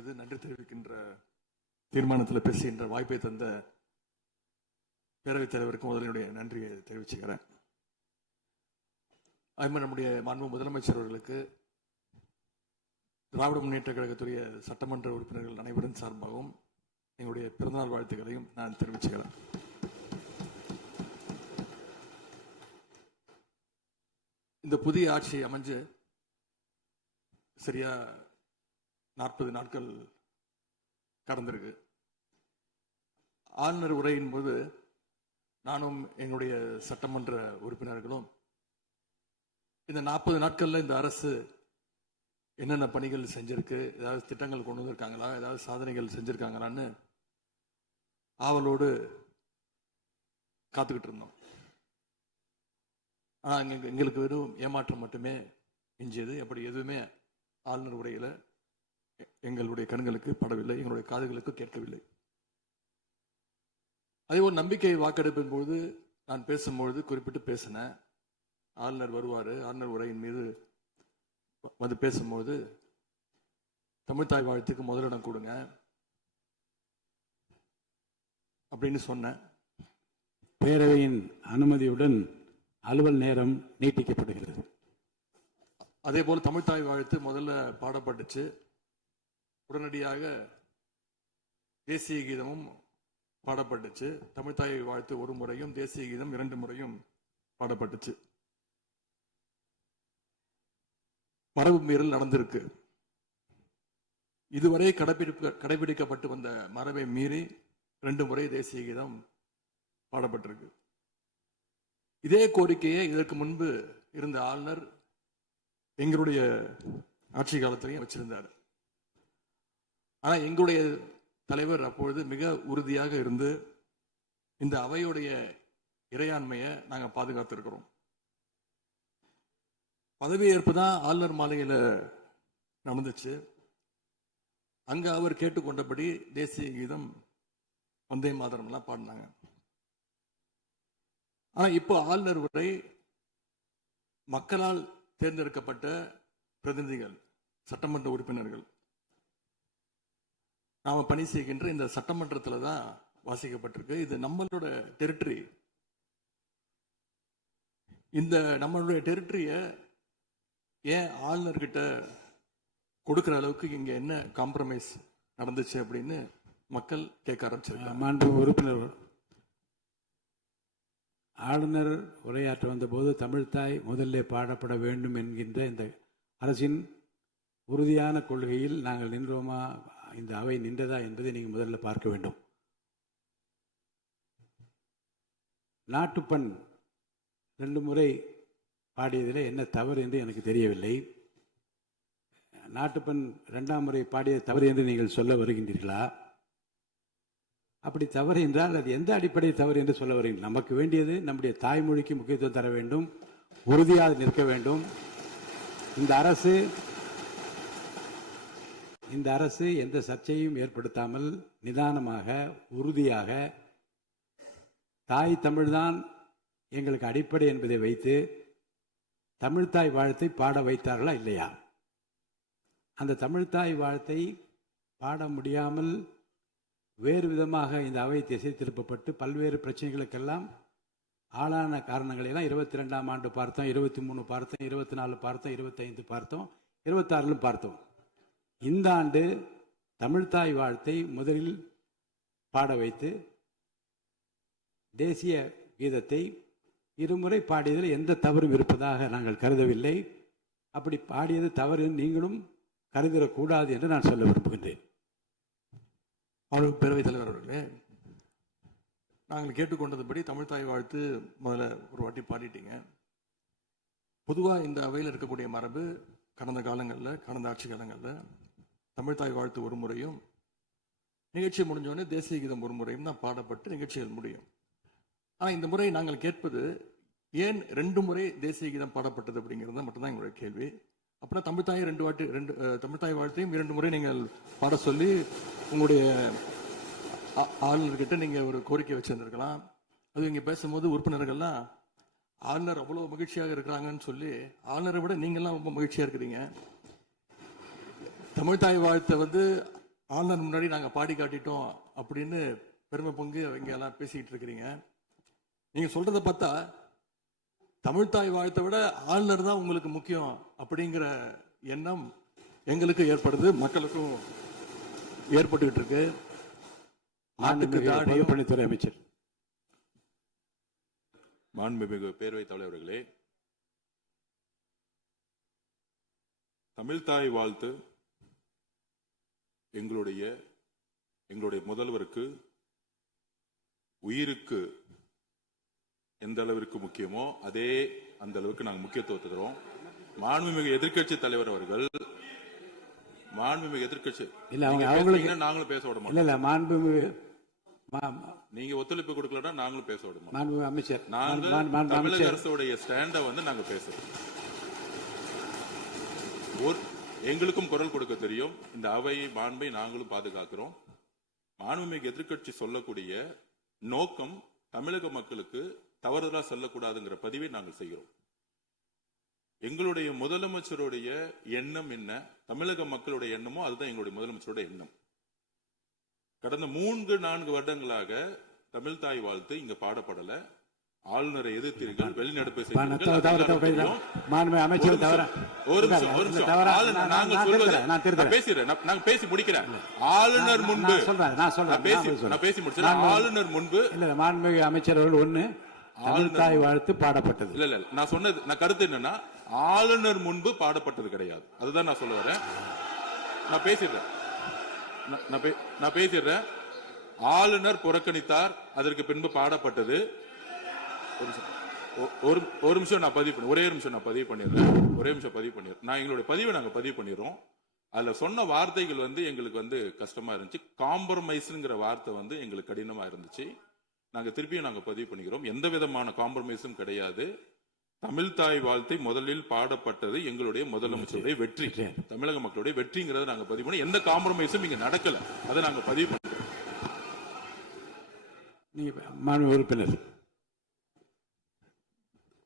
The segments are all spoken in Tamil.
மீது நன்றி தெரிவிக்கின்ற தீர்மானத்தில் பேசுகின்ற வாய்ப்பை தந்த பேரவைத் தலைவருக்கு முதலினுடைய நன்றியை தெரிவிச்சுக்கிறேன். அதுமாதிரி நம்முடைய மாண்பு முதலமைச்சர் அவர்களுக்கு திராவிட முன்னேற்ற கழகத்துடைய சட்டமன்ற உறுப்பினர்கள் அனைவரின் சார்பாகவும் எங்களுடைய பிறந்தநாள் வாழ்த்துக்களையும் நான் தெரிவிச்சுக்கிறேன். இந்த புதிய ஆட்சி அமைஞ்சு சரியா 40 நாட்கள் கடந்திருக்கு. ஆளுநர் உரையின் போது நானும் எங்களுடைய சட்டமன்ற உறுப்பினர்களும் இந்த 40 நாட்கள்ல இந்த அரசு என்னென்ன பணிகள் செஞ்சிருக்கு, ஏதாவது திட்டங்கள் கொண்டு வந்திருக்காங்களா, ஏதாவது சாதனைகள் செஞ்சிருக்காங்களான்னு ஆவலோடு காத்துக்கிட்டு இருந்தோம். ஆனா எங்களுக்கு வெறும் ஏமாற்றம் மட்டுமே எஞ்சியது. அப்படி எதுவுமே ஆளுநர் உரையில எங்களுடைய கண்களுக்கு படவில்லை, எங்களுடைய காதுகளுக்கு கேட்கவில்லை. அதே ஒரு நம்பிக்கை வாக்கெடுப்பின் போது நான் பேசும்பொழுது குறிப்பிட்டு பேசினேன். ஆளுநர் வருவாரு, ஆளுநர் உரையின் மீது வந்து பேசும்போது தமிழ்தாய் வாழ்த்துக்கு முதலிடம் கொடுங்க அப்படின்னு சொன்னேன். பேரவையின் அனுமதியுடன் அலுவல் நேரம் நீட்டிக்கப்படுகிறது. அதே போல தமிழ்தாய் வாழ்த்து முதல்ல பாடப்பட்டுச்சு. உடனடியாக தேசிய கீதமும் பாடப்பட்டுச்சு. தமிழ்தாய் வாழ்த்து ஒரு முறையும் தேசிய கீதம் 2 முறையும் பாடப்பட்டுச்சு. மரபு மீறல் நடந்திருக்கு. இதுவரை கடைபிடிக்கப்பட்டு வந்த மரபை மீறி 2 முறை தேசிய கீதம் பாடப்பட்டிருக்கு. இதே கோரிக்கையை இதற்கு முன்பு இருந்த ஆளுநர் எங்களுடைய ஆட்சி காலத்திலையும் வச்சிருந்தார். ஆனா எங்களுடைய தலைவர் அப்பொழுது மிக உறுதியாக இருந்து இந்த அவையுடைய இறையாண்மையை நாங்க பாதுகாத்திருக்கிறோம். பதவியேற்பு தான் ஆளுநர் மாளிகையில நடந்துச்சு. அங்க அவர் கேட்டுக்கொண்டபடி தேசிய கீதம் வந்தே மாதரம் எல்லாம் பாடினாங்க. ஆனா இப்போ ஆளுநர் உரை மக்களால் தேர்ந்தெடுக்கப்பட்ட பிரதிநிதிகள், சட்டமன்ற உறுப்பினர்கள் நாம பணி செய்கின்ற இந்த சட்டமன்றத்தில் தான் வாசிக்கப்பட்டிருக்கு. இது நம்மளோட டெரிட்டரி. இந்த நம்மளுடைய டெரிட்டரிய ஏன் ஆளுநர்கிட்ட கொடுக்கிற அளவுக்கு இங்க என்ன காம்ப்ரமைஸ் நடந்துச்சு அப்படின்னு மக்கள் கேட்க ஆரம்பிச்சிருக்காங்க. மாண்பு உறுப்பினர், ஆளுநர் உரையாற்ற வந்தபோது தமிழ்தாய் முதல்ல பாடப்பட வேண்டும் என்கின்ற இந்த அரசின் உறுதியான கொள்கையில் நாங்கள் நின்றோமா, இந்த அவை நின்றதா என்பதை நீங்கள் முதல்ல பார்க்க வேண்டும். நாட்டுப்பண் 2 முறை பாடியதில் என்ன தவறு என்று எனக்கு தெரியவில்லை. நாட்டுப்பண் 2ஆம் முறை பாடியது தவறு என்று நீங்கள் சொல்ல வருகின்றீர்களா? அப்படி தவறு என்றால் அது எந்த அடிப்படை தவறு என்று சொல்ல வருகிறீர்கள்? நமக்கு வேண்டியது நம்முடைய தாய்மொழிக்கு முக்கியத்துவம் தர வேண்டும், உறுதியாக நிற்க வேண்டும். இந்த அரசு எந்த சர்ச்சையும் ஏற்படுத்தாமல் நிதானமாக உறுதியாக தாய் தமிழ்தான் எங்களுக்கு அடிப்படை என்பதை வைத்து தமிழ்தாய் வாழ்த்தை பாட வைத்தார்களா இல்லையா? அந்த தமிழ்தாய் வாழ்த்தை பாட முடியாமல் வேறு விதமாக இந்த அவை திசை திருப்பப்பட்டு பல்வேறு பிரச்சனைகளுக்கெல்லாம் ஆளான காரணங்களெல்லாம் 22ஆம் ஆண்டு பார்த்தோம், 23 பார்த்தோம், 24 பார்த்தோம், 25 பார்த்தோம், 26 பார்த்தோம். இந்த ஆண்டு தமிழ்தாய் வாழ்த்தை முதலில் பாட வைத்து தேசிய கீதத்தை 2 முறை பாடியதில் எந்த தவறும் இருப்பதாக நாங்கள் கருதவில்லை. அப்படி பாடியது தவறு நீங்களும் கருதிடக்கூடாது என்று நான் சொல்ல விரும்புகின்றேன். பேரவைத் தலைவர் அவர்களே, நாங்கள் கேட்டுக்கொண்டதுபடி தமிழ்தாய் வாழ்த்து முதல்ல ஒரு வாட்டி பாடிட்டீங்க. பொதுவாக இந்த அவையில் இருக்கக்கூடிய மரபு கடந்த காலங்களில், கடந்த ஆட்சி காலங்களில் தமிழ்தாய் வாழ்த்து ஒரு முறையும் நிகழ்ச்சி முடிஞ்சோடனே தேசிய கீதம் ஒரு முறையும் தான் பாடப்பட்டு நிகழ்ச்சிகள் முடியும். ஆனால் இந்த முறை நாங்கள் கேட்பது ஏன் 2 முறை தேசிய கீதம் பாடப்பட்டது அப்படிங்கிறது மட்டும்தான் எங்களுடைய கேள்வி. அப்புறம் தமிழ்தாய் 2 வாட்டி தமிழ்தாய் வாழ்த்தையும் 2 முறை நீங்கள் பாட சொல்லி உங்களுடைய ஆளுநர்கிட்ட நீங்க ஒரு கோரிக்கை வச்சிருந்திருக்கலாம். அது இங்க பேசும்போது உறுப்பினர்கள்லாம் ஆளுநர் அவ்வளவு மகிழ்ச்சியாக இருக்கிறாங்கன்னு சொல்லி ஆளுநரை விட நீங்கெல்லாம் ரொம்ப மகிழ்ச்சியா இருக்கிறீங்க. தமிழ்தாய் வாழ்த்தை ஆளுநர் முன்னாடி நாங்க பாடி காட்டிட்டோம் அப்படின்னு பெருமை பொங்கு இங்க எல்லாம் பேசிக்கிட்டு இருக்கிறீங்க. நீங்க சொல்றதை பார்த்தா தமிழ்தாய் வாழ்த்தை விட ஆளுநர் தான் உங்களுக்கு முக்கியம் அப்படிங்கிற எண்ணம் எங்களுக்கு ஏற்படுது, மக்களுக்கும் ஏற்பட்டுக்கிட்டு இருக்கு. பொதுப்பணித்துறை அமைச்சர். மாண்புமிகு பேரவைத் தலைவர்களே, தமிழ்தாய் வாழ்த்து எங்களுடைய முதல்வருக்கு உயிருக்கு எந்த அளவிற்கு முக்கியமோ அதே அந்த அளவுக்கு நாங்கள் முக்கியத்துவம் தருவோம். மாண்புமிகு எதிர்க்கட்சி தலைவர் அவர்கள் எதிர்க்கட்சி நாங்களும் பேச விட மாட்டோம். நீங்க ஒத்துழைப்பு கொடுக்கலன்னா நாங்களும் பேச விட மாட்டோம். அமைச்சர், தமிழக அரசுடைய ஸ்டாண்ட நாங்க பேசுறோம். எங்களுக்கும் குரல் கொடுக்க தெரியும். இந்த அவையை மாண்பை நாங்களும் பாதுகாக்கிறோம். மாண்புமிகு எதிர்க்கட்சி சொல்லக்கூடிய நோக்கம் தமிழக மக்களுக்கு தவறுதலா சொல்லக்கூடாதுங்கிற பதிவை நாங்கள் செய்கிறோம். எங்களுடைய முதலமைச்சருடைய எண்ணம் என்ன, தமிழக மக்களுடைய எண்ணமோ அதுதான் எங்களுடைய முதலமைச்சருடைய எண்ணம். கடந்த 3-4 வருடங்களாக தமிழ்தாய் வாழ்த்து இங்க பாடப்படல. ஆளுநரை எதிர்த்தீர்கள், வெளிநடப்பு பேசி முடிக்கிறேன். ஆளுநர் முன்பு ஆளுநர் முன்பு மாண்புமிகு அமைச்சர்கள் ஒண்ணு தமிழ்தாய் வாழ்த்து பாடப்பட்டது. இல்ல நான் சொன்னது, நான் கருத்து என்னன்னா ஆளுநர் முன்பு பாடப்பட்டது கிடையாது. அதுதான் நான் சொல்ல வரேன். நான் பேசிடுறேன். ஆளுநர் புறக்கணித்தார், அதற்கு பின்பு பாடப்பட்டது. ஒரு நிமிஷம் நான் பதிவு பண்ணி, ஒரே நிமிஷம் நான் பதிவு பண்ணிடுறேன். நான் எங்களுடைய பதிவை நாங்க பதிவு பண்ணிடுறோம். அதுல சொன்ன வார்த்தைகள் எங்களுக்கு கஷ்டமா இருந்துச்சு. காம்ப்ரமைஸ்ங்கிற வார்த்தை எங்களுக்கு கடினமா இருந்துச்சு. நாங்க திருப்பியும் நாங்க பதிவு பண்ணிக்கிறோம். எந்த விதமான காம்ப்ரமைஸும் கிடையாது. தமிழ்தாய் வாழ்த்தை முதலில் பாடப்பட்டது எங்களுடைய முதலமைச்சருடைய வெற்றி, தமிழக மக்களுடைய வெற்றிங்கிறத நாங்க பதிவு பண்ணி, எந்த காம்ப்ரமைஸும் இங்க நடக்கல. அதை நாங்க பதிவு பண்றோம். உறுப்பினர்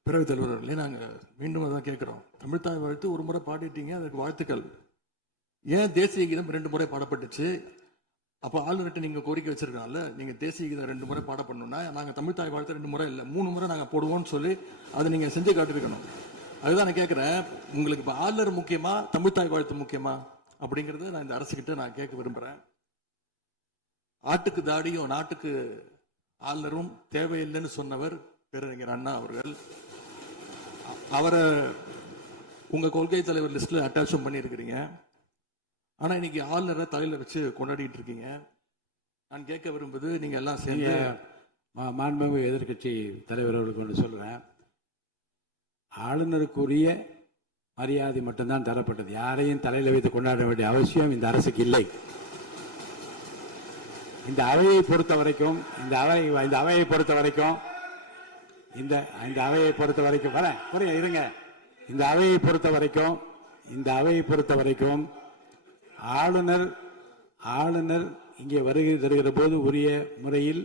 பேரவைத் தலைவர்களே, நாங்க மீண்டும் அதான் கேட்கிறோம். தமிழ்தாய் வாழ்த்து ஒரு முறை பாடிட்டீங்க, அதுக்கு வாழ்த்துக்கள். ஏன் தேசிய கீதம் 2 முறை பாடப்பட்டுச்சு? அப்ப ஆளுநர்கிட்ட நீங்க கோரிக்கை வச்சிருக்கனால நீங்க தேசிய கீதம் 2 முறை பாட பண்ணணும்னா நாங்க தமிழ்தாய் வாழ்த்து 2 முறை இல்ல 3 முறை நாங்க போடுவோம்னு சொல்லி அதை நீங்க செஞ்சு காட்டிருக்கணும். அதுதான் நான் கேட்கிறேன். உங்களுக்கு இப்ப ஆளுநர் முக்கியமா, தமிழ்தாய் வாழ்த்து முக்கியமா அப்படிங்கறத நான் இந்த அரசுகிட்ட நான் கேட்க விரும்புறேன். ஆட்டுக்கு தாடியும் நாட்டுக்கு ஆளுநரும் தேவையில்லைன்னு சொன்னவர் பேரறிஞர் அண்ணா அவர்கள். அவரை உங்க கொள்கை தலைவர் லிஸ்ட்ல அட்டாச்சும் பண்ணியிருக்கிறீங்க. ஆனா இன்னைக்கு ஆளுநரை தலையில வச்சு கொண்டாடிட்டு இருக்கீங்க. நான் கேட்க விரும்புது, நீங்க எல்லாம் சேர்ந்து மாண்புமிகு எதிர்க்கட்சி தலைவர் அவர்களுக்கு ஒன்று சொல்றேன். ஆளுநருக்குரிய மரியாதை மட்டும்தான் தரப்பட்டது. யாரையும் தலையில வைத்து கொண்டாட வேண்டிய அவசியம் இந்த அரசுக்கு இல்லை. இந்த அவையை பொறுத்த வரைக்கும் இந்த அவையை பொறுத்த வரைக்கும் ஆளுநர் இங்கே வருகை தருகிற போது உரிய முறையில்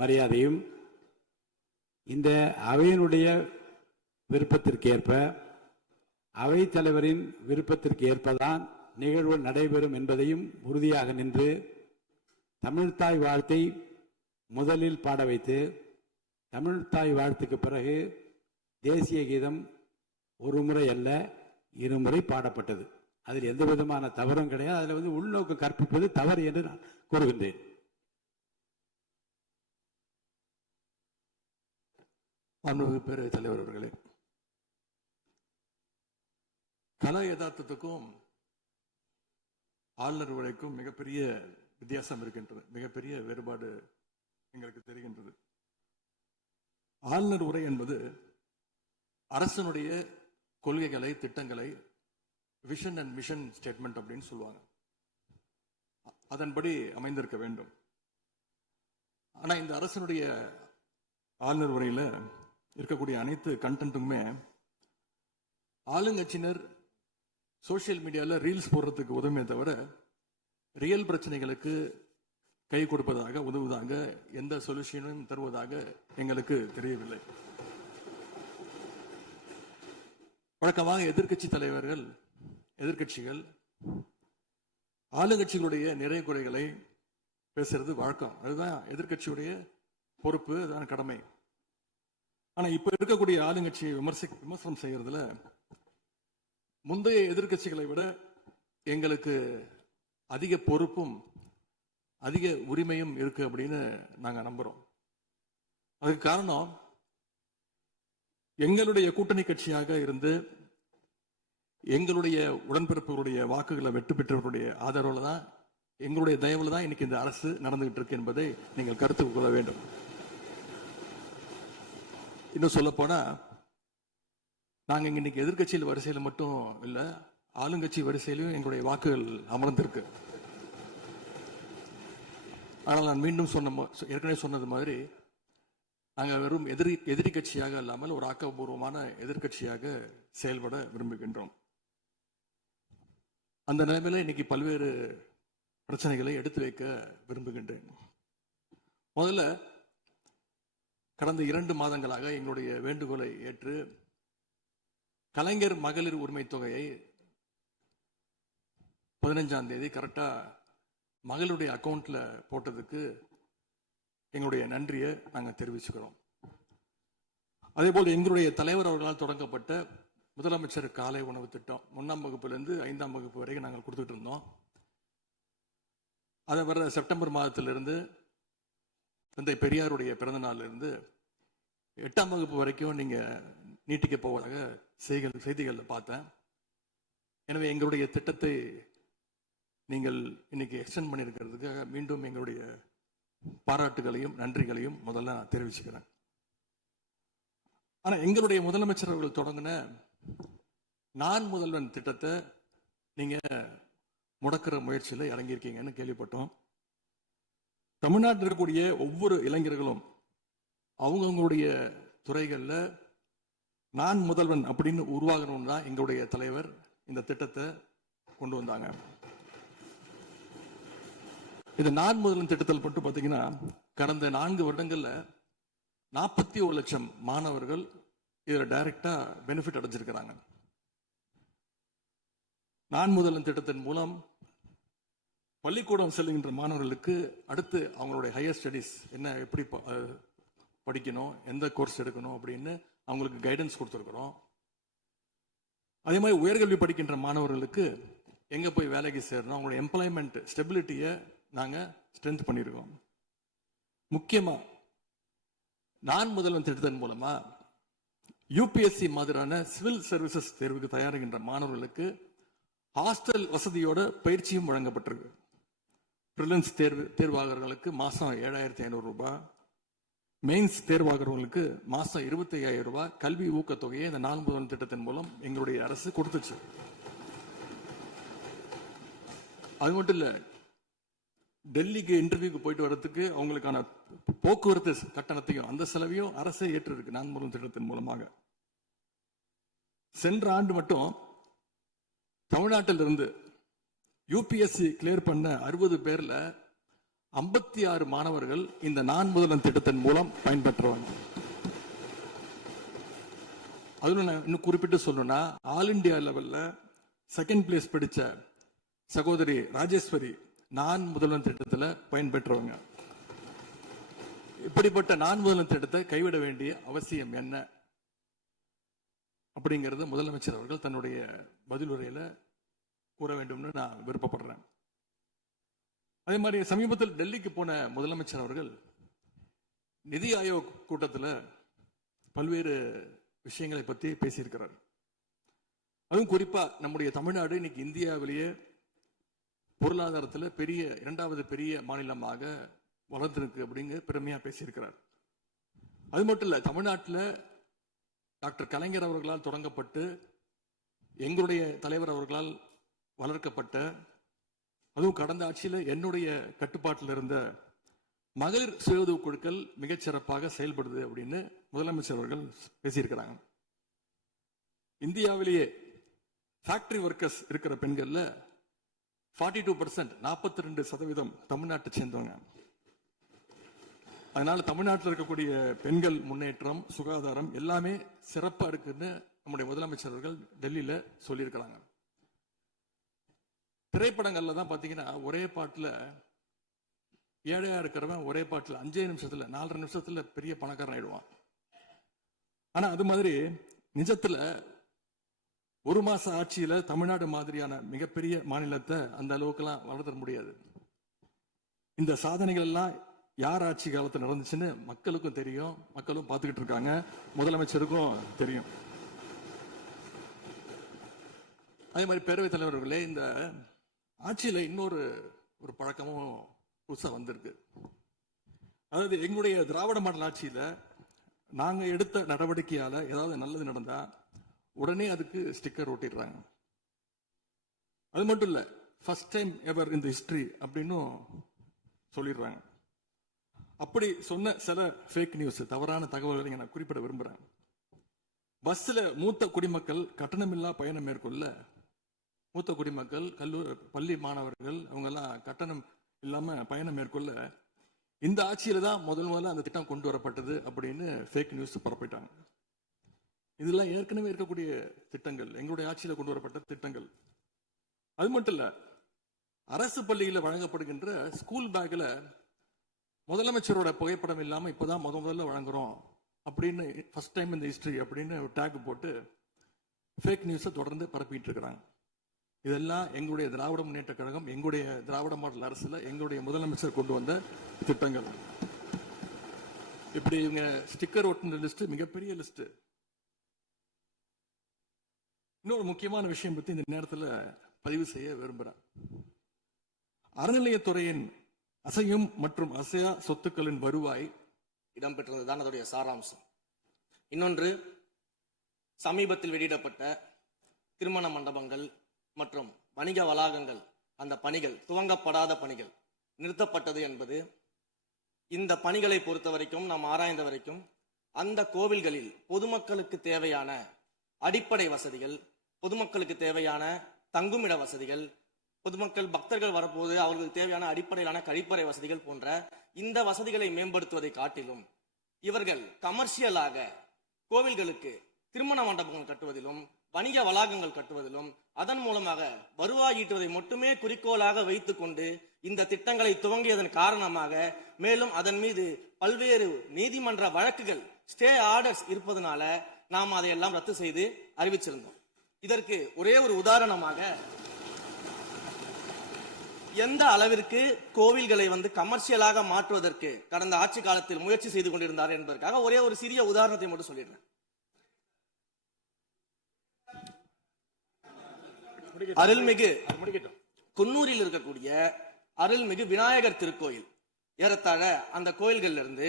மரியாதையும், இந்த அவையினுடைய விருப்பத்திற்கு ஏற்ப, அவைத் தலைவரின் விருப்பத்திற்கு ஏற்பதான் நிகழ்வு நடைபெறும் என்பதையும் உறுதியாக நின்று தமிழ்தாய் வாழ்த்தை முதலில் பாட வைத்து, தமிழ்தாய் வாழ்த்துக்கு பிறகு தேசிய கீதம் ஒரு முறை அல்ல 2 முறை பாடப்பட்டது. அதில் எந்த விதமான தவறும் கிடையாது. அதில் உள்நோக்கு கற்பிப்பது தவறு என்று நான் கூறுகின்றேன். பேரவைத் தலைவர் அவர்களே, கலா யதார்த்தத்துக்கும் ஆளுநர் உரைக்கும் மிகப்பெரிய வித்தியாசம் இருக்கின்றது. மிகப்பெரிய வேறுபாடு எங்களுக்கு தெரிகின்றது. ஆளுநர் உரை என்பது அரசனுடைய கொள்கைகளை, திட்டங்களை, விஷன் அண்ட் மிஷன் ஸ்டேட்மெண்ட் அப்படின்னு சொல்லுவாங்க. அதன்படி அமைந்திருக்க வேண்டும். ஆனா இந்த அரசனுடைய ஆளுநர் உரையில இருக்கக்கூடிய அனைத்து கண்டென்ட்டுமே ஆளுங்கட்சியினர் சோசியல் மீடியால ரீல்ஸ் போடுறதுக்கு உதவுமே தவிர ரியல் பிரச்சனைகளுக்கு கை கொடுப்பதாக, உதவுவதாக, எந்த சொல்யூஷனும் தருவதாக எங்களுக்கு தெரியவில்லை. வழக்கமாக எதிர்க்கட்சிகள் ஆளுங்கட்சிகளுடைய நிறை குறைகளை பேசுறது வழக்கம். அதுதான் எதிர்க்கட்சியுடைய பொறுப்பு, அதுதான் கடமை. ஆனா இப்ப இருக்கக்கூடிய ஆளுங்கட்சியை விமர்சனம் செய்யறதுல முந்தைய எதிர்க்கட்சிகளை விட எங்களுக்கு அதிக பொறுப்பும் அதிக உரிமையும் இருக்கு அப்படின்னு நாங்க நம்புறோம். அதுக்கு காரணம், எங்களுடைய கூட்டணி கட்சியாக இருந்து எங்களுடைய உடன்பிறப்புகளுடைய வாக்குகளை வெற்றி பெற்றவர்களுடைய ஆதரவுல தான், எங்களுடைய தயவுல தான் இன்னைக்கு இந்த அரசு நடந்துகிட்டு இருக்கு என்பதை நீங்கள் கருத்து கொள்ள வேண்டும். இன்னும் சொல்ல போனா, நாங்க இன்னைக்கு எதிர்கட்சியில் வரிசையில் மட்டும் இல்ல, ஆளுங்கட்சி வரிசையிலும் எங்களுடைய வாக்குகள் அமர்ந்திருக்கு. ஆனால் நான் மீண்டும் ஏற்கனவே சொன்னது மாதிரி, நாங்க வெறும் எதிரி கட்சியாக இல்லாமல் ஒரு ஆக்கப்பூர்வமான எதிர்கட்சியாக செயல்பட விரும்புகின்றோம். அந்த நிலைமையில இன்னைக்கு பல்வேறு பிரச்சனைகளை எடுத்து வைக்க விரும்புகின்றேன். முதல்ல, கடந்த 2 மாதங்களாக எங்களுடைய வேண்டுகோளை ஏற்று கலைஞர் மகளிர் உரிமை தொகையை 15ஆம் தேதி கரெக்டா மகளுடைய அக்கௌண்ட்ல போட்டதுக்கு எங்களுடைய நன்றியை நாங்கள் தெரிவிச்சுக்கிறோம். அதே போல் எங்களுடைய தலைவர் அவர்களால் தொடங்கப்பட்ட முதலமைச்சர் காலை உணவு திட்டம் 1ஆம் வகுப்பிலிருந்து 5ஆம் வகுப்பு வரைக்கும் நாங்கள் கொடுத்துட்டு இருந்தோம். அதை வர செப்டம்பர் மாதத்திலிருந்து தந்தை பெரியாருடைய பிறந்த நாளிலிருந்து 8ஆம் வகுப்பு வரைக்கும் நீங்க நீட்டிக்க போவதாக செய்திகளில் பார்த்தேன். எனவே எங்களுடைய திட்டத்தை நீங்கள் இன்னைக்கு எக்ஸ்டெண்ட் பண்ணியிருக்கிறதுக்காக மீண்டும் எங்களுடைய பாராட்டுகளையும் நன்றிகளையும் முதல்ல நான் தெரிவிச்சுக்கிறேன். ஆனா எங்களுடைய முதலமைச்சர் அவர்கள் தொடங்கின நான் முதல்வன் திட்டத்தை நீங்க முடக்கிற முயற்சியில் இறங்கியிருக்கீங்கன்னு கேள்விப்பட்டோம். தமிழ்நாட்டில் இருக்கக்கூடிய ஒவ்வொரு இளைஞர்களும் அவங்களுடைய துறைகள்ல நான் முதல்வன் அப்படின்னு உருவாகணும்னு தான் எங்களுடைய தலைவர் இந்த திட்டத்தை கொண்டு வந்தாங்க. இந்த நான் முதல்வன் திட்டத்தில் மட்டும் பார்த்தீங்கன்னா, கடந்த 4 வருடங்கள்ல 41 லட்சம் மாணவர்கள் இதுல டைரக்டா பெனிஃபிட் அடைஞ்சிருக்கிறாங்க. நான் முதல்வன் திட்டத்தின் மூலம் பள்ளிக்கூடம் செல்லுகின்ற மாணவர்களுக்கு அடுத்து அவங்களுடைய ஹையர் ஸ்டடீஸ் என்ன, எப்படி படிக்கணும், எந்த கோர்ஸ் எடுக்கணும் அப்படின்னு அவங்களுக்கு கைடன்ஸ் கொடுத்துருக்கிறோம். அதே மாதிரி உயர்கல்வி படிக்கின்ற மாணவர்களுக்கு எங்க போய் வேலைக்கு சேரணும், அவங்களுடைய எம்ப்ளாய்மெண்ட் ஸ்டெபிலிட்டியை நாங்க ஸ்ட்ரென்த் பண்ணியிருக்கோம். முக்கியமா நான் முதல்வன் திட்டத்தின் மூலமா யூபிஎஸ்சி மாதிரியான சிவில் சர்வீசஸ் தேர்வுக்கு தயாரிக்கின்ற மாணவர்களுக்கு ஹாஸ்டல் வசதியோட பயிற்சியும் வழங்கப்பட்டிருக்கு. பிரிலிம்ஸ் தேர்வாளர்களுக்கு மாசம் 7,500 ரூபாய், மெயின்ஸ் தேர்வாகிறவங்களுக்கு மாசம் 25,000 ரூபாய் கல்வி ஊக்கத்தொகையை இந்த நான் முதல்வன் திட்டத்தின் மூலம் எங்களுடைய அரசு கொடுத்துச்சு. அது மட்டும் இல்ல, டெல்லிக்கு இன்டர்வியூக்கு போயிட்டு வர்றதுக்கு அவங்களுக்கான போக்குவரத்து கட்டணத்தையும் அந்த செலவையும் அரசே ஏற்றிருக்கு நான் முதல்வன் திட்டத்தின் மூலமாக. சென்ற ஆண்டு மட்டும் தமிழ்நாட்டில் இருந்து யூபிஎஸ்சி கிளியர் பண்ண 60 பேர்ல 56 மாணவர்கள் இந்த நான் முதல்வன் திட்டத்தின் மூலம் பயன்பெற்றவங்க. அதுல இன்னும் குறிப்பிட்டு சொல்லணும்னா, ஆல் இண்டியா லெவல்ல 2nd பிளேஸ் படிச்ச சகோதரி ராஜேஸ்வரி நான் முதல்வன் திட்டத்தில் பயன்பெற்றவங்க. இப்படிப்பட்ட நான் முதல்வன் திட்டத்தை கைவிட வேண்டிய அவசியம் என்ன அப்படிங்கிறது முதலமைச்சர் அவர்கள் தன்னுடைய பதிலுரையில கூற வேண்டும்னு நான் விருப்பப்படுறேன். அதே மாதிரி சமீபத்தில் டெல்லிக்கு போன முதலமைச்சர் அவர்கள் நிதி ஆயோக் கூட்டத்தில் பல்வேறு விஷயங்களை பற்றி பேசியிருக்கிறார். அதுவும் குறிப்பா நம்முடைய தமிழ்நாடு இன்னைக்கு இந்தியாவிலேயே பொருளாதாரத்தில் 2வது பெரிய மாநிலமாக வளர்ந்திருக்கு அப்படிங்க பெருமையா பேசியிருக்கிறார். அது மட்டும் இல்ல, தமிழ்நாட்டில் டாக்டர் கலைஞர் அவர்களால் தொடங்கப்பட்டு எங்களுடைய தலைவர் அவர்களால் வளர்க்கப்பட்ட, அதுவும் கடந்த ஆட்சியில் என்னுடைய கட்டுப்பாட்டில் இருந்த மகளிர் சுய உதவி குழுக்கள் மிகச்சிறப்பாக செயல்படுது அப்படின்னு முதலமைச்சர் அவர்கள் பேசியிருக்கிறாங்க. இந்தியாவிலேயே ஃபேக்டரி ஒர்க்கர்ஸ் இருக்கிற பெண்கள்ல 42%, 42% தமிழ்நாட்டை சேர்ந்தவங்க. அதனால தமிழ்நாட்டில் இருக்கக்கூடிய பெண்கள் முன்னேற்றம், சுகாதாரம் எல்லாமே சிறப்பா இருக்குன்னு நம்முடைய முதலமைச்சர்கள் டெல்லியில சொல்லியிருக்கிறாங்க. திரைப்படங்கள்ல தான் பாத்தீங்கன்னா ஒரே பாட்டுல ஏழையா இருக்கிறவன் ஒரே பாட்டுல 5 நிமிஷத்துல 4.5 நிமிஷத்துல பெரிய பணக்காரன் ஆயிடுவான். ஆனா அது மாதிரி நிஜத்துல ஒரு மாச ஆட்சியில தமிழ்நாடு மாதிரியான மிகப்பெரிய மாநிலத்தை அந்த அளவுக்குலாம் வளர்த்த முடியாது. இந்த சாதனைகள் எல்லாம் யார் ஆட்சி காலத்துல நடந்துச்சுன்னு மக்களுக்கும் தெரியும், மக்களும் பார்த்துக்கிட்டு இருக்காங்க, முதலமைச்சருக்கும் தெரியும். அதே மாதிரி பேரவைத் தலைவர்களே, இந்த ஆட்சியில இன்னொரு பழக்கமும் புதுசா வந்திருக்கு. அதாவது எங்களுடைய திராவிட மாடல் ஆட்சியில நாங்க எடுத்த நடவடிக்கையால ஏதாவது நல்லது நடந்தா உடனே அதுக்கு ஸ்டிக்கர் ஒட்டிடுறாங்க. அது மட்டும் இல்ல, ஃபர்ஸ்ட் டைம் எவர் இன் தி ஹிஸ்டரி அப்படின்னு சொல்லிடுறாங்க. அப்படி சொன்ன சில ஃபேக் நியூஸ், தவறான தகவல்களை நான் குறிப்பிட விரும்புறேன். பஸ்ல மூத்த குடிமக்கள் கட்டணமில்லா பயணம் மேற்கொள்ள, மூத்த குடிமக்கள், பள்ளி மாணவர்கள் அவங்க எல்லாம் கட்டணம் இல்லாம பயணம் மேற்கொள்ள இந்த ஆட்சியில தான் முதல்ல அந்த திட்டம் கொண்டு வரப்பட்டது அப்படின்னு ஃபேக் நியூஸ் பரப்பிட்டாங்க. இதெல்லாம் ஏற்கனவே இருக்கக்கூடிய திட்டங்கள், எங்களுடைய ஆட்சியில கொண்டு வரப்பட்ட திட்டங்கள். அது மட்டும் இல்ல, அரசு பள்ளியில வழங்கப்படுகின்ற ஸ்கூல் பேக்ல முதலமைச்சரோட புகைப்படம் இல்லாம இப்பதான் முதல்ல வழங்குறோம் அப்படின்னு, ஃபர்ஸ்ட் டைம் இந்த ஹிஸ்டரி அப்படின்னு டேக் போட்டு ஃபேக் நியூஸை தொடர்ந்து பரப்பிட்டு இருக்கிறாங்க. இதெல்லாம் எங்களுடைய திராவிட முன்னேற்ற கழகம், எங்களுடைய திராவிட மாடல் அரசுல எங்களுடைய முதலமைச்சர் கொண்டு வந்த திட்டங்கள். இப்படி இவங்க ஸ்டிக்கர் ஒட்டின லிஸ்ட் மிகப்பெரிய லிஸ்ட். இன்னொரு முக்கியமான விஷயம் பத்தி இந்த நேரத்தில் பதிவு செய்ய விரும்புறேன். அறநிலையத்துறையின் அசையும் மற்றும் அசையா சொத்துக்களின் வருவாய் இடம்பெற்றதுதான் அதோடைய சாராம்சம். இன்னொன்று, சமீபத்தில் வெளியிடப்பட்ட திருமண மண்டபங்கள் மற்றும் வணிக வளாகங்கள், அந்த பணிகள், துவங்கப்படாத பணிகள் நிறுத்தப்பட்டது என்பது, இந்த பணிகளை பொறுத்த வரைக்கும் நாம் ஆராய்ந்த வரைக்கும் அந்த கோவில்களில் பொதுமக்களுக்கு தேவையான அடிப்படை வசதிகள், பொதுமக்களுக்கு தேவையான தங்குமிட வசதிகள், பொதுமக்கள் பக்தர்கள் வரப்போது அவர்களுக்கு தேவையான அடிப்படையிலான கழிப்பறை வசதிகள் போன்ற இந்த வசதிகளை மேம்படுத்துவதை காட்டிலும் இவர்கள் கமர்ஷியலாக கோவில்களுக்கு திருமண மண்டபங்கள் கட்டுவதிலும் வணிக வளாகங்கள் கட்டுவதிலும் அதன் மூலமாக வருவாய் ஈட்டுவதை மட்டுமே குறிக்கோளாக வைத்துக் கொண்டு இந்த திட்டங்களை துவங்கியதன் காரணமாக மேலும் அதன் மீது பல்வேறு நீதிமன்ற வழக்குகள், ஸ்டே ஆர்டர்ஸ் இருப்பதனால நாம் அதையெல்லாம் ரத்து செய்து அறிவிச்சிருந்தோம். இதற்கு ஒரே ஒரு உதாரணமாக, எந்த அளவிற்கு கோவில்களை கமர்ஷியலாக மாற்றுவதற்கு கடந்த ஆட்சி காலத்தில் முயற்சி செய்து கொண்டிருந்தார் என்பதற்காக ஒரே ஒரு சிறிய உதாரணத்தை மட்டும் சொல்லிடுறேன். அருள்மிகு குன்னூரில் இருக்கக்கூடிய அருள்மிகு விநாயகர் திருக்கோயில், ஏறத்தாழ அந்த கோயில்கள் இருந்து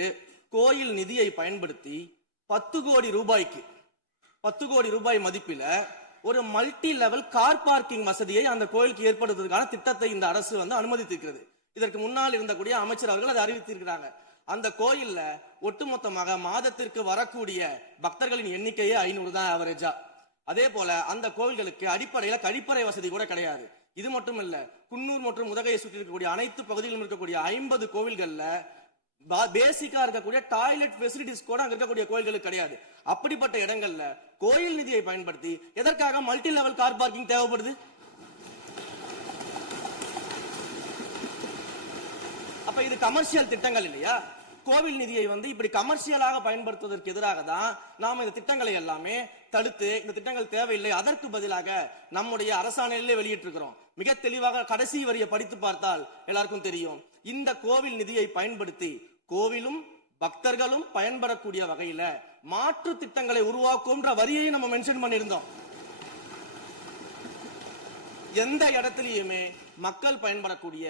கோயில் நிதியை பயன்படுத்தி 10 கோடி ரூபாய்க்கு, 10 கோடி ரூபாய் மதிப்பில ஒரு மல்டி லெவல் கார் பார்க்கிங் வசதியை அந்த கோயிலுக்கு ஏற்படுத்துவதற்கான திட்டத்தை இந்த அரசு அனுமதித்திருக்கிறது. இதற்கு முன்னால் இருந்தக்கூடிய அமைச்சர் அவர்கள் அதை அறிவித்திருக்கிறாங்க. அந்த கோயில்ல ஒட்டுமொத்தமாக மாதத்திற்கு வரக்கூடிய பக்தர்களின் எண்ணிக்கையே 500 தான் ஆவரேஜா. அதே போல அந்த கோவில்களுக்கு அடிப்படையில கழிப்பறை வசதி கூட கிடையாது. இது மட்டும் இல்ல, குன்னூர் மற்றும் உதகையை சுற்றி இருக்கக்கூடிய அனைத்து பகுதிகளிலும் இருக்கக்கூடிய 50 கோவில்கள்ல பேசிக்கா இருக்கக்கூடிய டாய்லெட் ஃபெசிலிட்டிஸ் கூட அங்க இருக்கக்கூடிய கோயில்களுக்கு கிடையாது. அப்படிப்பட்ட இடங்கள்ல கோயில் நிதியை பயன்படுத்தி எதற்காக மல்டி லெவல் கார் பார்க்கிங் தேவைப்படுது? அப்ப இது கமர்ஷியல் திட்டங்கள் இல்லையா? கோவில் நிதியை இப்படி கமர்ஷியலாக பயன்படுத்துவதற்கு எதிராக தான் நாம் இந்த திட்டங்களை எல்லாமே தடுத்து, இந்த திட்டங்கள் தேவையில்லை, அதற்கு பதிலாக நம்முடைய அரசாணையிலே வெளியிட்டிருக்கிறோம். மிக தெளிவாக கடைசி வரியை படித்து பார்த்தால் எல்லாருக்கும் தெரியும். இந்த கோவில் நிதியை பயன்படுத்தி கோவிலும் பக்தர்களும் பயன்படக்கூடிய வகையில மாற்று திட்டங்களை உருவாக்கும்ன்ற வரியை நம்ம மென்ஷன் பண்ணியிருந்தோம். எந்த இடத்திலேயுமே மக்கள் பயன்படக்கூடிய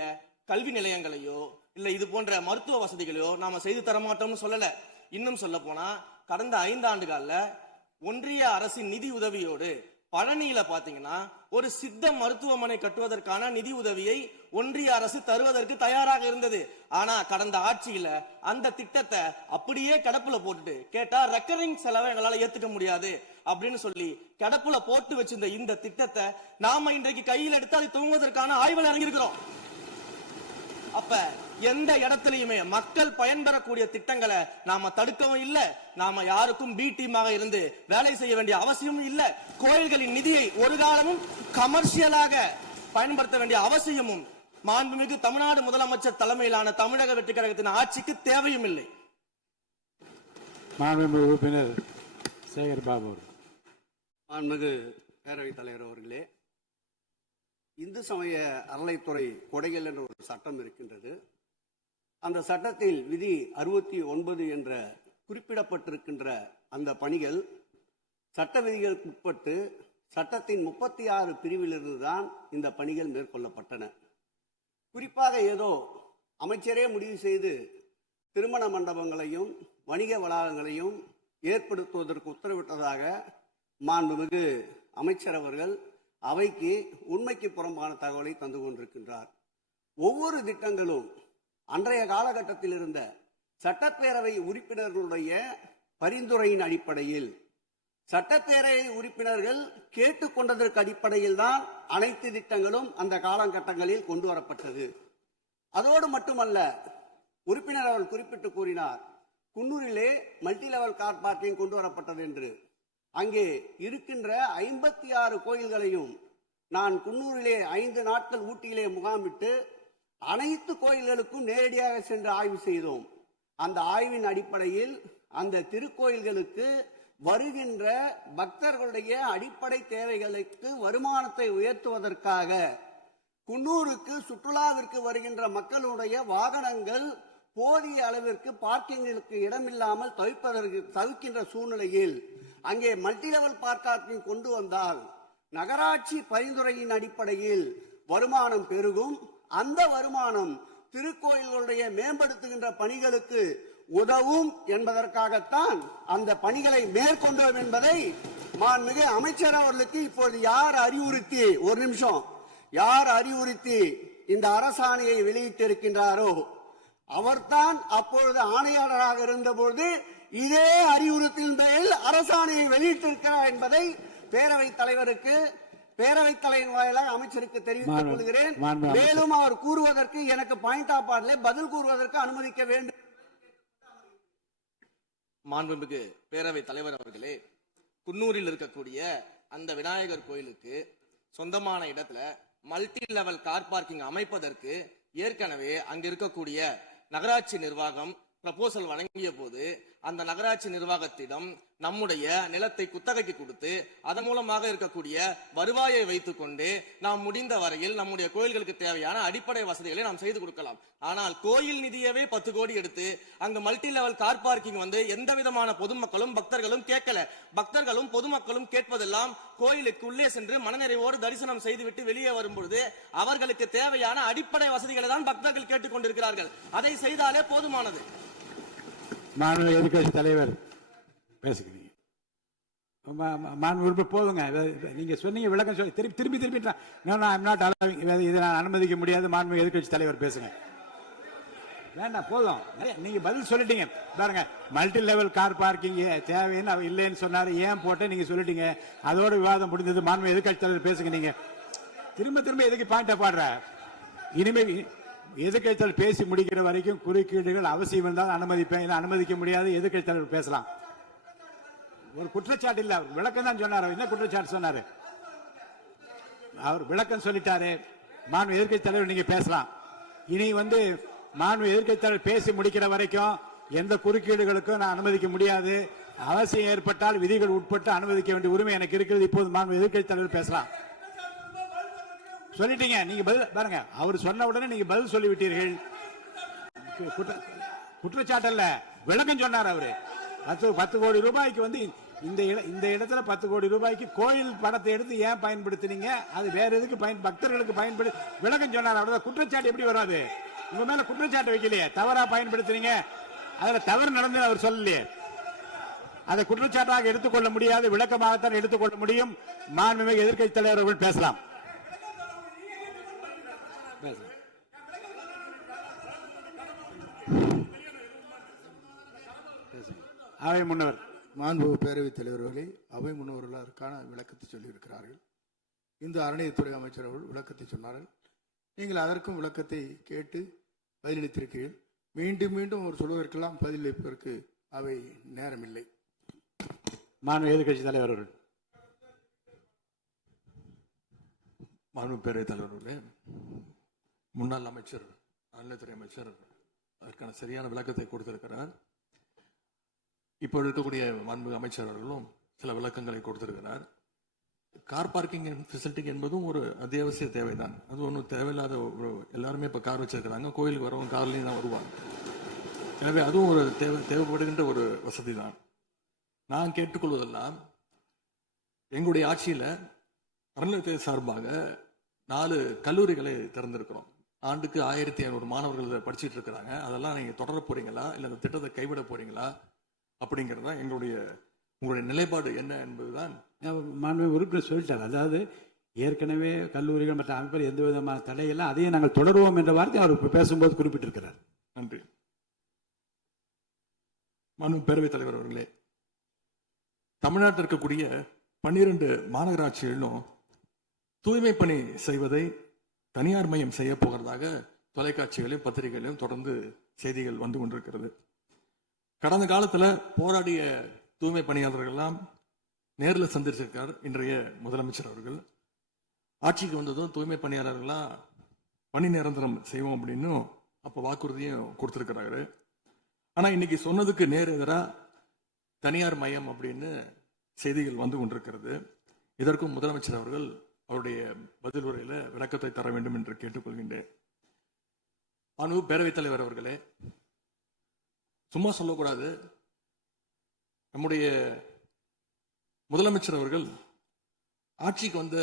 கல்வி நிலையங்களையோ இல்ல இது போன்ற மருத்துவ வசதிகளையோ நாம செய்து தரமாட்டோம்னு சொல்லல. இன்னும் சொல்ல போனா, கடந்த 5 ஆண்டுகள்ல ஒன்றிய அரசின் நிதி உதவியோடு பழனியில பாத்தீங்கன்னா ஒரு சித்த மருத்துவமனை கட்டுவதற்கான நிதி உதவியை ஒன்றிய அரசு தருவதற்கு தயாராக இருந்தது. ஆனா கடந்த ஆட்சியில அந்த திட்டத்தை அப்படியே கிடப்புல போட்டுட்டு, கேட்டா ரெக்கரிங் செலவை எங்களால ஏத்துக்க முடியாது அப்படின்னு சொல்லி கிடப்புல போட்டு வச்சிருந்த இந்த திட்டத்தை நாம இன்றைக்கு கையில் எடுத்து அதை துவங்குவதற்கான ஆய்வில் இறங்கியிருக்கிறோம். அப்ப எந்த இடத்திலையுமே மக்கள் பயன்பெறக்கூடிய திட்டங்களை நாம தடுக்கவும் இல்லை, நாம யாருக்கும் பி டீமாக இருந்து வேலை செய்ய வேண்டிய அவசியமும் இல்லை. கோயில்களின் நிதியை ஒரு காலமும் கமர்ஷியலாக பயன்படுத்த வேண்டிய அவசியமும் மாண்புமிகு தமிழ்நாடு முதலமைச்சர் தலைமையிலான தமிழக வெற்றி கழகத்தின் ஆட்சிக்கு தேவையும் இல்லை. மாண்புமிகு உறுப்பினர் சேகர் பாபு. மாண்புமிகு பேரவைத் தலைவர் அவர்களே, இந்து சமய அறநிலைத்துறை கொடைகள் என்ற ஒரு சட்டம் இருக்கின்றது. அந்த சட்டத்தில் விதி 69 என்ற குறிப்பிடப்பட்டிருக்கின்ற அந்த பணிகள் சட்ட விதிகளுக்கு உட்பட்டு சட்டத்தின் 36 பிரிவிலிருந்து தான் இந்த பணிகள் மேற்கொள்ளப்பட்டன. குறிப்பாக ஏதோ அமைச்சரே முடிவு செய்து திருமண மண்டபங்களையும் வணிக வளாகங்களையும் ஏற்படுத்துவதற்கு உத்தரவிட்டதாக மாண்புமிகு அமைச்சர் அவர்கள் அவைக்கு உண்மைக்கு புறம்பான தகவலை தந்து கொண்டிருக்கின்றார். ஒவ்வொரு திட்டங்களும் அன்றைய காலகட்டத்தில் இருந்த சட்டப்பேரவை உறுப்பினர்களுடைய பரிந்துரையின் அடிப்படையில், சட்டப்பேரவை உறுப்பினர்கள் கேட்டுக்கொண்டதற்கு அடிப்படையில் தான் அனைத்து திட்டங்களும் அந்த காலகட்டங்களில் கொண்டு வரப்பட்டது. அதோடு மட்டுமல்ல, உறுப்பினர் அவர்கள் குறிப்பிட்டு கூறினார், குன்னூரிலே மல்டி லெவல் கார் பார்க்கிங் கொண்டு வரப்பட்டது என்று. அங்கே இருக்கின்ற 56 கோயில்களையும் நான் குன்னூரிலே 5 நாட்கள் ஊட்டியிலே முகாமிட்டு அனைத்து கோயில்களுக்கும் நேரடியாக சென்று ஆய்வு செய்தோம். அந்த ஆய்வின் அடிப்படையில் அந்த திருக்கோயில்களுக்கு வருகின்ற பக்தர்களுடைய அடிப்படை தேவைகளுக்கு வருமானத்தை உயர்த்துவதற்காக குன்னூருக்கு சுற்றுலாவிற்கு வருகின்ற மக்களுடைய வாகனங்கள் போதிய அளவிற்கு பார்க்கிங்களுக்கு இடமில்லாமல் தவிக்கின்ற சூழ்நிலையில் அங்கே மல்டி லெவல் பார்க்கிங் கொண்டு வந்தால் நகராட்சி பரிந்துரையின் அடிப்படையில் வருமானம் பெருகும். அந்த வருமானம் திருக்கோயில்களுடைய மேம்படுத்துகின்ற பணிகளுக்கு உதவும் என்பதற்காகத்தான் அந்த பணிகளை மேற்கொண்டோம் என்பதை மாண்புமிகு அமைச்சர் அவர்களுக்கு இப்போது யார் அறிவுறுத்தி இந்த அரசாணையை வெளியிட்டிருக்கின்றாரோ அவர்தான் அப்பொழுது ஆணையாளராக இருந்தபோது இதே அறிவுறுத்தின் பேரில் அரசாணையை வெளியிட்டிருக்கிறார் என்பதை பேரவைத் தலைவர் வாயிலாக அமைச்சருக்கு தெரிவித்துக் கொள்கிறேன். மேலும் அவர் கூறுவதற்கு எனக்கு பாயிண்ட் ஆஃப் ஆர்டர்ல பதில் கூறுவதற்கு அனுமதிக்க வேண்டும். மாண்புமிகு பேரவைத் தலைவர் அவர்களே, குன்னூரில் இருக்கக்கூடிய அந்த விநாயகர் கோயிலுக்கு சொந்தமான இடத்துல மல்டி லெவல் கார் பார்க்கிங் அமைப்பதற்கு ஏற்கனவே அங்க இருக்கக்கூடிய நகராட்சி நிர்வாகம் ப்ரப்போசல் வழங்கிய போது அந்த நகராட்சி நிர்வாகத்திடம் நம்முடைய நிலத்தை குத்தகைக்கு கொடுத்து அதன் மூலமாக இருக்கக்கூடிய வருவாயை வைத்துக் கொண்டு நாம் முடிந்த வரையில் நம்முடைய கோயில்களுக்கு தேவையான அடிப்படை வசதிகளை நாம் செய்து கொடுக்கலாம். ஆனால் கோயில் நிதியவே 10 கோடி எடுத்து அங்க மல்டி லெவல் கார் பார்க்கிங் எந்த விதமான பொதுமக்களும் பக்தர்களும் கேட்கல. பக்தர்களும் பொதுமக்களும் கேட்பதெல்லாம் கோயிலுக்கு உள்ளே சென்று மனநிறைவோடு தரிசனம் செய்துவிட்டு வெளியே வரும்பொழுது அவர்களுக்கு தேவையான அடிப்படை வசதிகளை தான் பக்தர்கள் கேட்டுக் கொண்டிருக்கிறார்கள். அதை செய்தாலே போதுமானது. மாநில எதிர்கட்சி தலைவர் பேசுகிறீங்க. போதுங்க. நீங்க சொன்னீங்க விளக்கம் சொல்லி திருப்பி இதை நான் அனுமதிக்க முடியாது. மாண்புமிகு எதிர்கட்சி தலைவர் பேசுங்க. வேண்டாம், போதும். நீங்க பதில் சொல்லிட்டீங்க பாருங்க. மல்டி லெவல் கார் பார்க்கிங் தேவைன்னு அவர் இல்லைன்னு சொன்னாரு. ஏன் போட்ட நீங்க சொல்லிட்டீங்க. அதோட விவாதம் முடிந்தது. மாண்புமிகு எதிர்கட்சி தலைவர் பேசுங்க. நீங்க திரும்ப எதுக்கு பாயிண்ட் பாடுற? இனிமே எதிர்கட்சி தலைவர் பேசி முடிக்கிற வரைக்கும் குறுக்கீடுகள் அவசியம் இருந்தால் அனுமதிப்பேன். அனுமதிக்க முடியாது. எதிர்கட்சி தலைவர் பேசலாம். ஒரு குற்றச்சாட்டு இல்ல, அவர் விளக்கம் தான் சொன்னார். என்ன குற்றச்சாட்டு சொன்னாரு? அவர் விளக்கம் சொல்லிட்டாரு. மாண்புமிகு எதிர்கட்சி தலைவர் நீங்க பேசலாம். இனி மாண்புமிகு எதிர்கட்சி தலைவர் பேசி முடிக்கிற வரைக்கும் எந்த குறுக்கீடுகளுக்கும் நான் அனுமதிக்க முடியாது. அவசியம் ஏற்பட்டால் விதிகள் உட்பட்டு அனுமதிக்க வேண்டிய உரிமை எனக்கு இருக்கிறது. இப்போது மாண்புமிகு எதிர்கட்சி தலைவர் பேசலாம். சொல்லிட்டீங்க. நீங்க பதில் பாருங்க. அவர் சொன்ன உடனே நீங்க பதில் சொல்லிவிட்டீர்கள். குற்றச்சாட்டு அல்ல, விளக்கம் சொன்னார் அவரு. 10 கோடி ரூபாய்க்கு இந்த இடத்துல 10 கோடி ரூபாய்க்கு கோயில் படத்தை எடுத்து ஏன் பயன்படுத்தினீங்க? அது வேற எதுக்கு பக்தர்களுக்கு பயன்படு விளக்கம் சொன்னார். அவ்வளவுதான். குற்றச்சாட்டு எப்படி வராது? உங்க மேல குற்றச்சாட்டு வைக்கலையே. தவறா பயன்படுத்தினீங்க, அதுல தவறு நடந்து அவர் சொல்லலையே. அதை குற்றச்சாட்டாக எடுத்துக்கொள்ள முடியாது. விளக்கமாகத்தான் எடுத்துக்கொள்ள முடியும். மாண்புமிகு எதிர்க்கட்சி தலைவர் அவர்கள் பேசலாம். அவை முன்னவர். மாண்புமிகு பேரவைத் தலைவர்களே, அவை முன்னவர்கள் அதற்கான விளக்கத்தை சொல்லியிருக்கிறார்கள். இந்த அறநிலையத்துறை அமைச்சர் அவர்கள் விளக்கத்தை சொன்னார்கள். நீங்கள் அதற்கும் விளக்கத்தை கேட்டு பதிலளித்திருக்கிறீர்கள். மீண்டும் அவர் சொல்வதற்கெல்லாம் பதிலளிப்பதற்கு அவை நேரமில்லை. மாண்புமிகு எதிர்க்கட்சி தலைவர் அவர்கள். மாண்பு பேரவைத் தலைவர்களே, முன்னாள் அமைச்சர் அறநிலையத்துறை அமைச்சர் அதற்கான சரியான விளக்கத்தை கொடுத்திருக்கிறார். இப்போ இருக்கக்கூடிய மாண்பு அமைச்சர் அவர்களும் சில விளக்கங்களை கொடுத்திருக்கிறார். கார் பார்க்கிங் ஃபெசிலிட்டி என்பதும் ஒரு அத்தியாவசிய தேவைதான். அது ஒன்றும் தேவையில்லாத எல்லாருமே இப்போ கார் வச்சிருக்கிறாங்க. கோயிலுக்கு வரவங்க கார்லையும் தான் வருவாங்க. எனவே அதுவும் ஒரு தேவைப்படுகின்ற ஒரு வசதி தான். நான் கேட்டுக்கொள்வதெல்லாம், எங்களுடைய ஆட்சியில் அறநிலையத்துறை சார்பாக 4 கல்லூரிகளை திறந்திருக்கிறோம். ஆண்டுக்கு 1500 மாணவர்கள் படிச்சுட்டு இருக்கிறாங்க. அதெல்லாம் நீங்க தொடர போறீங்களா, இல்லை அந்த திட்டத்தை கைவிட போறீங்களா அப்படிங்கிறதா உங்களுடைய நிலைப்பாடு என்ன என்பதுதான். மாண்புமிகு உறுப்பினர் சொல்லிட்டார். அதாவது ஏற்கனவே கல்லூரிகள் மற்ற அமைப்பில் எந்த விதமான தடையெல்லாம் அதையும் நாங்கள் தொடருவோம் என்ற வார்த்தை அவர் பேசும்போது குறிப்பிட்டிருக்கிறார். நன்றி. மாண்பு பேரவைத் தலைவர் அவர்களே, தமிழ்நாட்டில் இருக்கக்கூடிய 12 மாநகராட்சிகளிலும் தூய்மை பணி செய்வதை தனியார் மயம் செய்ய போகிறதாக தொலைக்காட்சிகளையும் பத்திரிகைகளையும் தொடர்ந்து செய்திகள் வந்து கொண்டிருக்கிறது. கடந்த காலத்துல போராடிய தூய்மை பணியாளர்கள் எல்லாம் நேரில் சந்திச்சிருக்கார் இன்றைய முதலமைச்சர் அவர்கள். ஆட்சிக்கு வந்ததும் தூய்மை பணியாளர்கள்லாம் பணி நிரந்தரம் செய்வோம் அப்படின்னு அப்போ வாக்குறுதியும் கொடுத்திருக்கிறாரு. ஆனா இன்னைக்கு சொன்னதுக்கு நேர் எதிராக தனியார் மயம் அப்படின்னு செய்திகள் வந்து கொண்டிருக்கிறது. இதற்கும் முதலமைச்சர் அவர்கள் அவருடைய பதில் உரையில விளக்கத்தை தர வேண்டும் என்று கேட்டுக்கொள்கின்றேன். பேரவைத் தலைவர் அவர்களே, சும்மா சொல்லக்கூடாது. நம்முடைய முதலமைச்சர் அவர்கள் ஆட்சிக்கு வந்த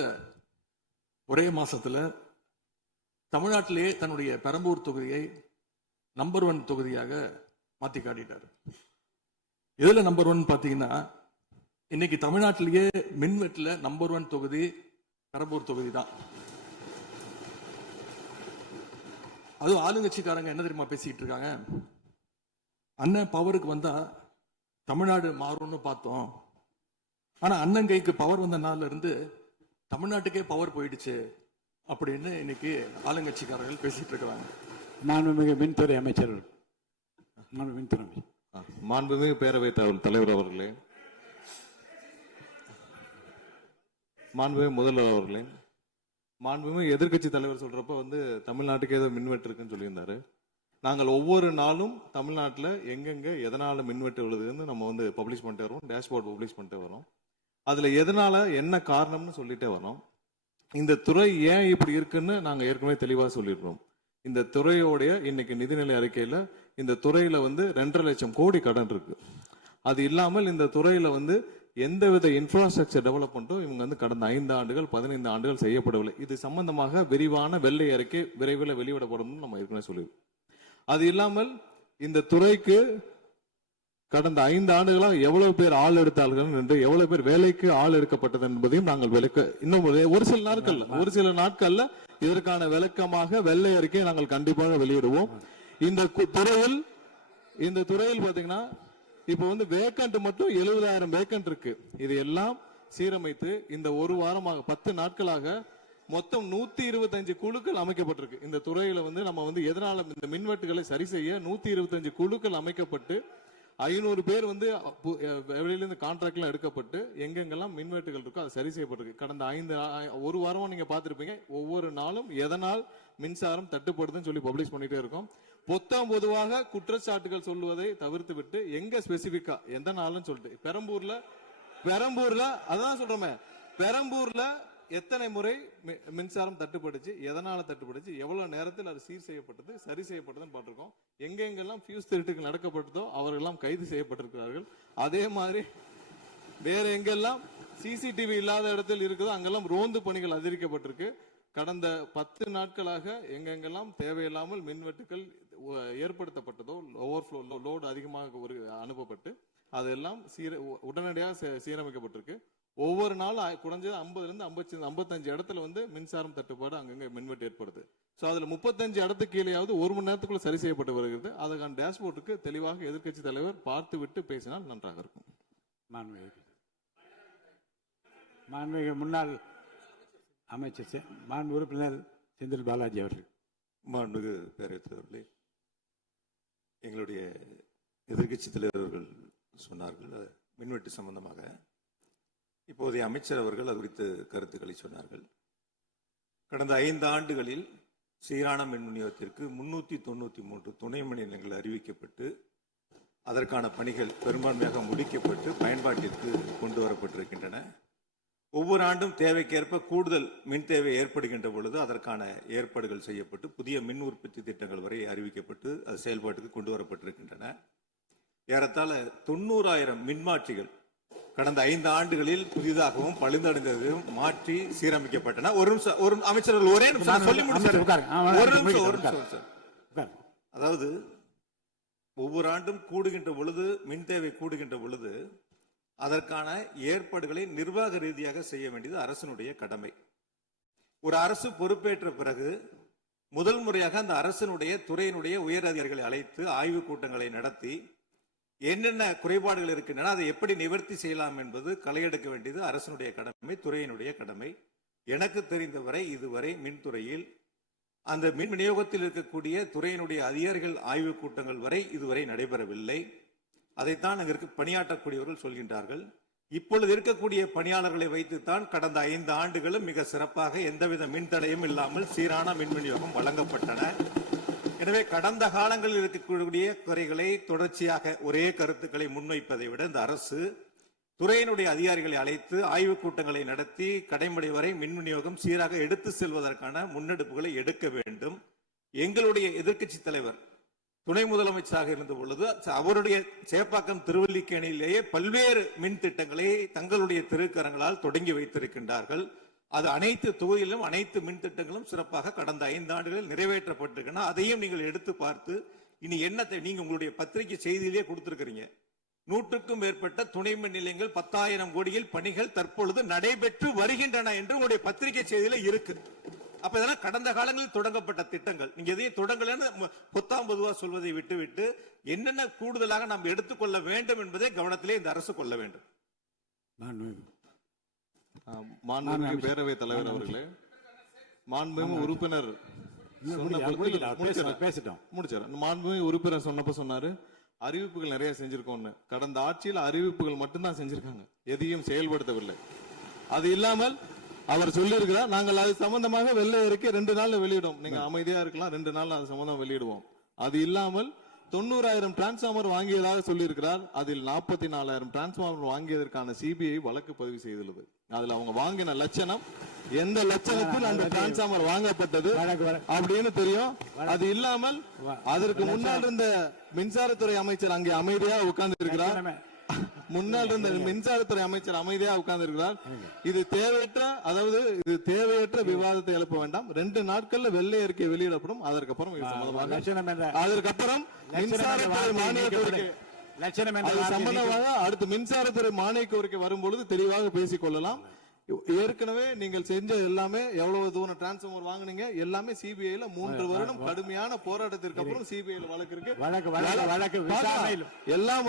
ஒரே மாசத்துல தமிழ்நாட்டிலே தன்னுடைய பெரம்பூர் தொகுதியை நம்பர் 1 தொகுதியாக மாத்தி காட்டிட்டார். எதுல நம்பர் 1 பாத்தீங்கன்னா, இன்னைக்கு தமிழ்நாட்டிலேயே மின்வெட்டுல நம்பர் 1 தொகுதி பெரம்பூர் தொகுதி தான். அதுவும் ஆளுங்கட்சிக்காரங்க என்ன தெரியுமா பேசிக்கிட்டு இருக்காங்க, அண்ணன் பவருக்கு வந்தா தமிழ்நாடு மாறும்னு பார்த்தோம். ஆனா அண்ணன் கைக்கு பவர் வந்த நாள்ல இருந்து தமிழ்நாட்டுக்கே பவர் போயிடுச்சு அப்படின்னு இன்னைக்கு ஆளுங்கட்சிக்காரர்கள் பேசிட்டு இருக்கிறாங்க. மாண்புமிகு மின்துறை அமைச்சர், மாண்புமிகு பேரவைத் தலைவர் அவர்களே, மாண்புமிகு முதல்வர் அவர்களே, மாண்புமிகு எதிர்க்கட்சி தலைவர் சொல்றப்ப தமிழ்நாட்டுக்கு ஏதோ மின்வெட்டு இருக்குன்னு சொல்லியிருந்தாரு. நாங்கள் ஒவ்வொரு நாளும் தமிழ்நாட்டில் எங்கெங்க எதனால மின்வெட்டு விழுதுன்னு நம்ம பப்ளிஷ் பண்ணிட்டே வரோம், டேஷ்போர்ட் பப்ளிஷ் பண்ணிட்டே வரோம். அதுல எதனால என்ன காரணம்னு சொல்லிட்டே வரோம். இந்த துறை ஏன் இப்படி இருக்குன்னு நாங்க ஏற்கனவே தெளிவா சொல்லிடுறோம். இந்த துறையோடைய இன்னைக்கு நிதிநிலை அறிக்கையில இந்த துறையில 2.5 லட்சம் கோடி கடன் இருக்கு. அது இல்லாமல் இந்த துறையில எந்தவித இன்ஃப்ராஸ்ட்ரக்சர் டெவலப்மெண்ட்டும் இவங்க கடந்த 5 ஆண்டுகள் 15 ஆண்டுகள் செய்யப்படவில்லை. இது சம்பந்தமாக விரிவான வெள்ளை அறிக்கை விரைவில் வெளியிடப்படும் நம்ம ஏற்கனவே சொல்லியிருக்கோம். அது இல்லாமல் இந்த துறைக்கு கடந்த 5 ஆண்டுகளாக எவ்வளவு பேர் ஆள் எடுத்தார்கள் என்று, எவ்வளவு பேர் வேலைக்கு ஆள் எடுக்கப்பட்டது என்பதையும் நாங்கள் இன்னும் ஒரு சில நாட்கள்ல இதற்கான விளக்கமாக வெள்ளை அறிக்கையை நாங்கள் கண்டிப்பாக வெளியிடுவோம். இந்த துறையில் பாத்தீங்கன்னா இப்ப வேக்கண்ட் மட்டும் 70,000 வேக்கண்ட் இருக்கு. இது எல்லாம் சீரமைத்து இந்த ஒரு வாரமாக 10 நாட்களாக மொத்தம் 125 குழுக்கள் அமைக்கப்பட்டிருக்கு. இந்த துறையில நம்ம எதனால இந்த மின்வெட்டுகளை சரி செய்ய 125 குழுக்கள் அமைக்கப்பட்டு 500 பேர் வெளியிலிருந்து கான்ட்ராக்ட்லாம் எடுக்கப்பட்டு எங்கெங்கெல்லாம் மின்வெட்டுகள் இருக்கோ அது சரி செய்யப்பட்டிருக்கு. கடந்த ஒரு வாரமா நீங்க பார்த்திருப்பீங்க. ஒவ்வொரு நாளும் எதனால் மின்சாரம் தட்டுப்படுதுன்னு சொல்லி பப்ளிஷ் பண்ணிட்டே இருக்கோம். பொதுவாக குற்றச்சாட்டுகள் சொல்லுவதை தவிர்த்து விட்டு எங்க ஸ்பெசிபிக்கா எந்த நாள்னு சொல்லிட்டு பெரம்பூர்ல அதான் சொல்றோமே, பெரம்பூர்ல எத்தனை முறை மின்சாரம் தட்டுப்படுச்சு, எதனால தட்டுப்படுச்சு, எவ்வளவு நேரத்தில் அது சீர் செய்யப்பட்டது, சரி செய்யப்பட்டதுன்னு பார்த்திருக்கோம். எங்கெங்கெல்லாம் ஃபியூஸ் திருட்டுகள் நடக்கப்பட்டதோ அவர்களெல்லாம் கைது செய்யப்பட்டிருக்கிறார்கள். அதே மாதிரி வேற எங்கெல்லாம் சிசிடிவி இல்லாத இடத்தில் இருக்குதோ அங்கெல்லாம் ரோந்து பணிகள் அதிகரிக்கப்பட்டிருக்கு. கடந்த 10 நாட்களாக எங்கெங்கெல்லாம் தேவையில்லாமல் மின்வெட்டுகள் ஏற்படுத்தப்பட்டதோ, ஓவர்ஃப்ளோ லோடு அதிகமாக அனுப்பப்பட்டு அதெல்லாம் உடனடியாக சீரமைக்கப்பட்டிருக்கு. ஒவ்வொரு நாளும் குறைஞ்சது 50 to 55 இடத்துல மின்சாரம் தட்டுப்பாடு அங்கங்க மின்வெட்டு ஏற்படுது. சோ அதுல 35 இடத்துக்கு கீழேயாவது 1 மணி நேரத்துக்குள்ள சரி செய்யப்பட்டு வருகிறது. அதுக்கான டேஷ்போர்டுக்கு தெளிவாக எதிர்க்கட்சி தலைவர் பார்த்து விட்டு பேசினால் நன்றாக இருக்கும். மாண்புமிகு முன்னாள் அமைச்சர் மாண்பு உறுப்பினர் செந்தில் பாலாஜி அவர்கள். மாண்புமிகு பேரவைத் தலைவர்களே, எங்களுடைய எதிர்க்கட்சி தலைவர்கள் சொன்னார்கள் மின்வெட்டு சம்பந்தமாக. இப்போதைய அமைச்சர் அவர்கள் அது குறித்து கருத்துக்களை சொன்னார்கள். கடந்த 5 ஆண்டுகளில் சீரான மின் விநியோகத்திற்கு 393 துணை மின் நிலையங்கள் அறிவிக்கப்பட்டு அதற்கான பணிகள் பெரும்பான்மையாக முடிக்கப்பட்டு பயன்பாட்டிற்கு கொண்டு வரப்பட்டிருக்கின்றன. ஒவ்வொரு ஆண்டும் தேவைக்கேற்ப கூடுதல் மின் தேவை ஏற்படுகின்ற பொழுது அதற்கான ஏற்பாடுகள் செய்யப்பட்டு புதிய மின் உற்பத்தி திட்டங்கள் வரை அறிவிக்கப்பட்டு அது செயல்பாட்டுக்கு கொண்டு வரப்பட்டிருக்கின்றன. ஏறத்தாழ 90,000 மின்மாற்றிகள் கடந்த 5 ஆண்டுகளில் புதிதாகவும் பழுந்தடைந்ததும் மாற்றி சீரமைக்கப்பட்டன. ஒரு அமைச்சர்கள் ஒரே நிமிஷம் சொல்லி முடிச்சார். அதாவது ஒவ்வொரு ஆண்டும் கூடுகின்ற பொழுது மின் தேவை கூடுகின்ற பொழுது அதற்கான ஏற்பாடுகளை நிர்வாக ரீதியாக செய்ய வேண்டியது அரசினுடைய கடமை. ஒரு அரசு பொறுப்பேற்ற பிறகு முதல் முறையாக அந்த அரசினுடைய துறையினுடைய உயர் அதிகாரிகளை அழைத்து ஆய்வு கூட்டங்களை நடத்தி என்னென்ன குறைபாடுகள் இருக்கின்றன அதை எப்படி நிவர்த்தி செய்யலாம் என்பது களையெடுக்க வேண்டியது அரசினுடைய கடமை, துறையினுடைய கடமை. எனக்கு தெரிந்தவரை இதுவரை மின்துறையில் அந்த மின் விநியோகத்தில் இருக்கக்கூடிய துறையினுடைய அதிகாரிகள் ஆய்வு கூட்டங்கள் வரை இதுவரை நடைபெறவில்லை. அதைத்தான் அங்கு பணியாற்றக்கூடியவர்கள் சொல்கின்றார்கள். இப்பொழுது இருக்கக்கூடிய பணியாளர்களை வைத்துத்தான் கடந்த 5 ஆண்டுகளும் மிக சிறப்பாக எந்தவித மின் தடையும் இல்லாமல் சீரான மின் விநியோகம் வழங்கப்பட்டன. எனவே கடந்த காலங்களில் இருக்கக்கூடிய குறைகளை தொடர்ச்சியாக ஒரே கருத்துக்களை முன்வைப்பதை விட இந்த அரசு துறையினுடைய அதிகாரிகளை அழைத்து ஆய்வுக் கூட்டங்களை நடத்தி கடைமுறை வரை மின் விநியோகம் சீராக எடுத்து செல்வதற்கான முன்னெடுப்புகளை எடுக்க வேண்டும். எங்களுடைய எதிர்க்கட்சி தலைவர் துணை முதலமைச்சராக இருந்த பொழுது அவருடைய சேப்பாக்கம் திருவல்லிக்கேணியிலேயே பல்வேறு மின் திட்டங்களை தங்களுடைய திருக்கரங்களால் தொடங்கி வைத்திருக்கின்றார்கள். அது அனைத்து தொகுதியிலும் அனைத்து மின் திட்டங்களும் சிறப்பாக கடந்த 5 ஆண்டுகளில் நிறைவேற்றப்பட்டிருக்கின்றன. அதையும் நீங்கள் எடுத்து பார்த்து இனி என்னத்தை நீங்க உங்களுடைய பத்திரிகை செய்தியிலேயே கொடுத்திருக்கிறீங்க. 100க்கும் மேற்பட்ட துணை மின் நிலையங்கள் 10,000 கோடியில் பணிகள் தற்பொழுது நடைபெற்று வருகின்றன என்று உங்களுடைய பத்திரிகை செய்தியில இருக்கு. அப்ப இதெல்லாம் கடந்த காலங்களில் தொடங்கப்பட்ட திட்டங்கள். நீங்க எதையும் தொடங்கலன்னு பொத்தாம் பொதுவா சொல்வதை விட்டுவிட்டு என்னென்ன கூடுதலாக நாம் எடுத்துக்கொள்ள வேண்டும் என்பதை கவனத்திலே இந்த அரசு கொள்ள வேண்டும். மாண்புமிகு பேரவைத் தலைவர் அவர்களே, மாண்புமிகு உறுப்பினர் மாண்புமிகு உறுப்பினர் சொன்னப்ப சொன்னாரு அறிவிப்புகள் நிறைய செஞ்சிருக்கோம்னு. கடந்த ஆட்சியில் அறிவிப்புகள் மட்டும்தான் செஞ்சிருக்காங்க, எதையும் செயல்படுத்தவில்லை. அது இல்லாமல் அவர் சொல்லியிருக்கிறார் நாங்கள் அது சம்பந்தமாக வெள்ளை அறிக்கை 2 நாள்ல வெளியிடுவோம். நீங்க அமைதியா இருக்கலாம், 2 நாள்ல அது சம்பந்தம் வெளியிடுவோம். அது இல்லாமல் 90,000 டிரான்ஸ்பார்மர் வாங்கியதாக சொல்லியிருக்கிறார். அதில் 44,000 டிரான்ஸ்பார்மர் வாங்கியதற்கான சிபிஐ வழக்கு பதிவு செய்துள்ளது. அதுல அவங்க வாங்கின லட்சணம், எந்த லட்சணத்தில் அந்த டிரான்ஸ்பார்மர் வாங்கப்பட்டது அப்படின்னு தெரியும். அது இல்லாமல் அதற்கு முன்னால் இருந்த மின்சாரத்துறை அமைச்சர் அங்கே அமைதியா உட்கார்ந்து இருக்கிறார். முன்னால் இருந்த மின்சாரத்துறை அமைச்சர் அமைதியா உட்கார்ந்து இருக்கிறார். இது தேவையற்ற விவாதத்தை எழுப்ப வேண்டாம். 2 நாட்கள்ல வெள்ளை அறிக்கை வெளியிடப்படும். அதற்கப்புறம் மின்சாரத்துறை மானிய கோரிக்கை சம்பந்தமாக அடுத்து மின்சாரத்துறை மானிய கோரிக்கை வரும்பொழுது தெளிவாக பேசிக் கொள்ளலாம். ஏற்கனவே நீங்கள் செஞ்ச எல்லாமே எவ்வளவு தூரம் டிரான்ஸ்பார்மர் வாங்குனீங்க எல்லாமே சிபிஐல 3 வருடம் கடுமையான போராட்டத்திற்கு அப்புறம் சிபிஐல வழக்கு இருக்கு. எல்லாம்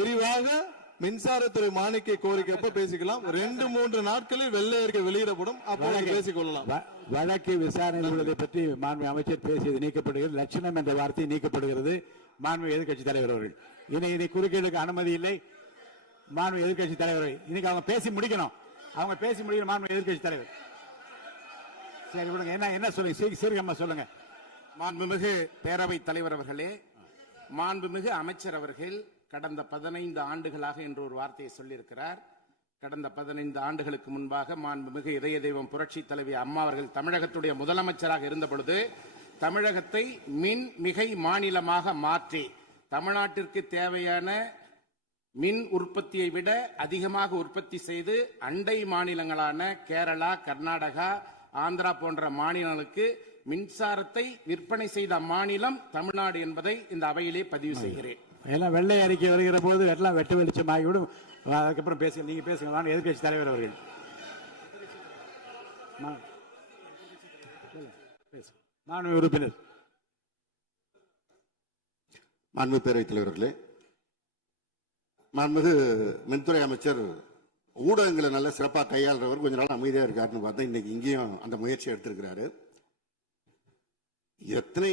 விரிவாக மின்சாரத்துறை மானிய கோரிக்கை பேசிக்கலாம். 2-3 நாட்களில் வெள்ளை அறிக்கை வெளியிடப்படும், அப்போது பேசிக் கொள்ளலாம். வழக்கு விசாரணை உள்ளதை பற்றி மாண்பு அமைச்சர் பேசியது நீக்கப்படுகிறது. லட்சணம் என்ற வார்த்தை நீக்கப்படுகிறது. மாண்பு எதிர்கட்சி தலைவர் அவர்கள் இனி குறுக்கீடுக்கு அனுமதி இல்லை. மாண்பு எதிர்கட்சி தலைவர் இன்னைக்கு அவங்க பேசி முடிக்கணும். மாண்பு எதிர்கட்சி தலைவர் சரி விடுங்க. என்ன சொல்லுங்க, சீர்கமா சொல்லுங்க. மாண்புமிகு பேரவைத் தலைவர் அவர்களே, மாண்புமிகு அமைச்சர் அவர்கள் கடந்த 15 ஆண்டுகளாக என்று ஒரு வார்த்தையை சொல்லியிருக்கிறார். கடந்த 15 ஆண்டுகளுக்கு முன்பாக மாண்புமிகு இதய தெய்வம் புரட்சி தலைவி அம்மா அவர்கள் தமிழகத்துடைய முதலமைச்சராக இருந்த பொழுது தமிழகத்தை மின் மிகை மாநிலமாக மாற்றி தமிழ்நாட்டிற்கு தேவையான மின் உற்பத்தியை விட அதிகமாக உற்பத்தி செய்து அண்டை மாநிலங்களான கேரளா, கர்நாடகா, ஆந்திரா போன்ற மாநிலங்களுக்கு மின்சாரத்தை விற்பனை செய்த மாநிலம் தமிழ்நாடு என்பதை இந்த அவையிலே பதிவு செய்கிறேன். எல்லாம் வெள்ளை அறிக்கை வருகிற போது எல்லாம் வெட்டு வெளிச்சமாகிவிடும். அதுக்கப்புறம் நீங்க பேசுங்க. எதிர்கட்சி தலைவர் அவர்கள் மாண்பு உறுப்பினர். மாண்பு பேரவைத் தலைவர்களே, மாண்புமிகு மின்துறை அமைச்சர் ஊடகங்களை நல்லா சிறப்பாக கையாளுறவர் கொஞ்ச நாள் அமைதியா இருக்காருன்னு பார்த்தா இன்னைக்கு இங்கேயும் அந்த முயற்சி எடுத்திருக்கிறாரு. எத்தனை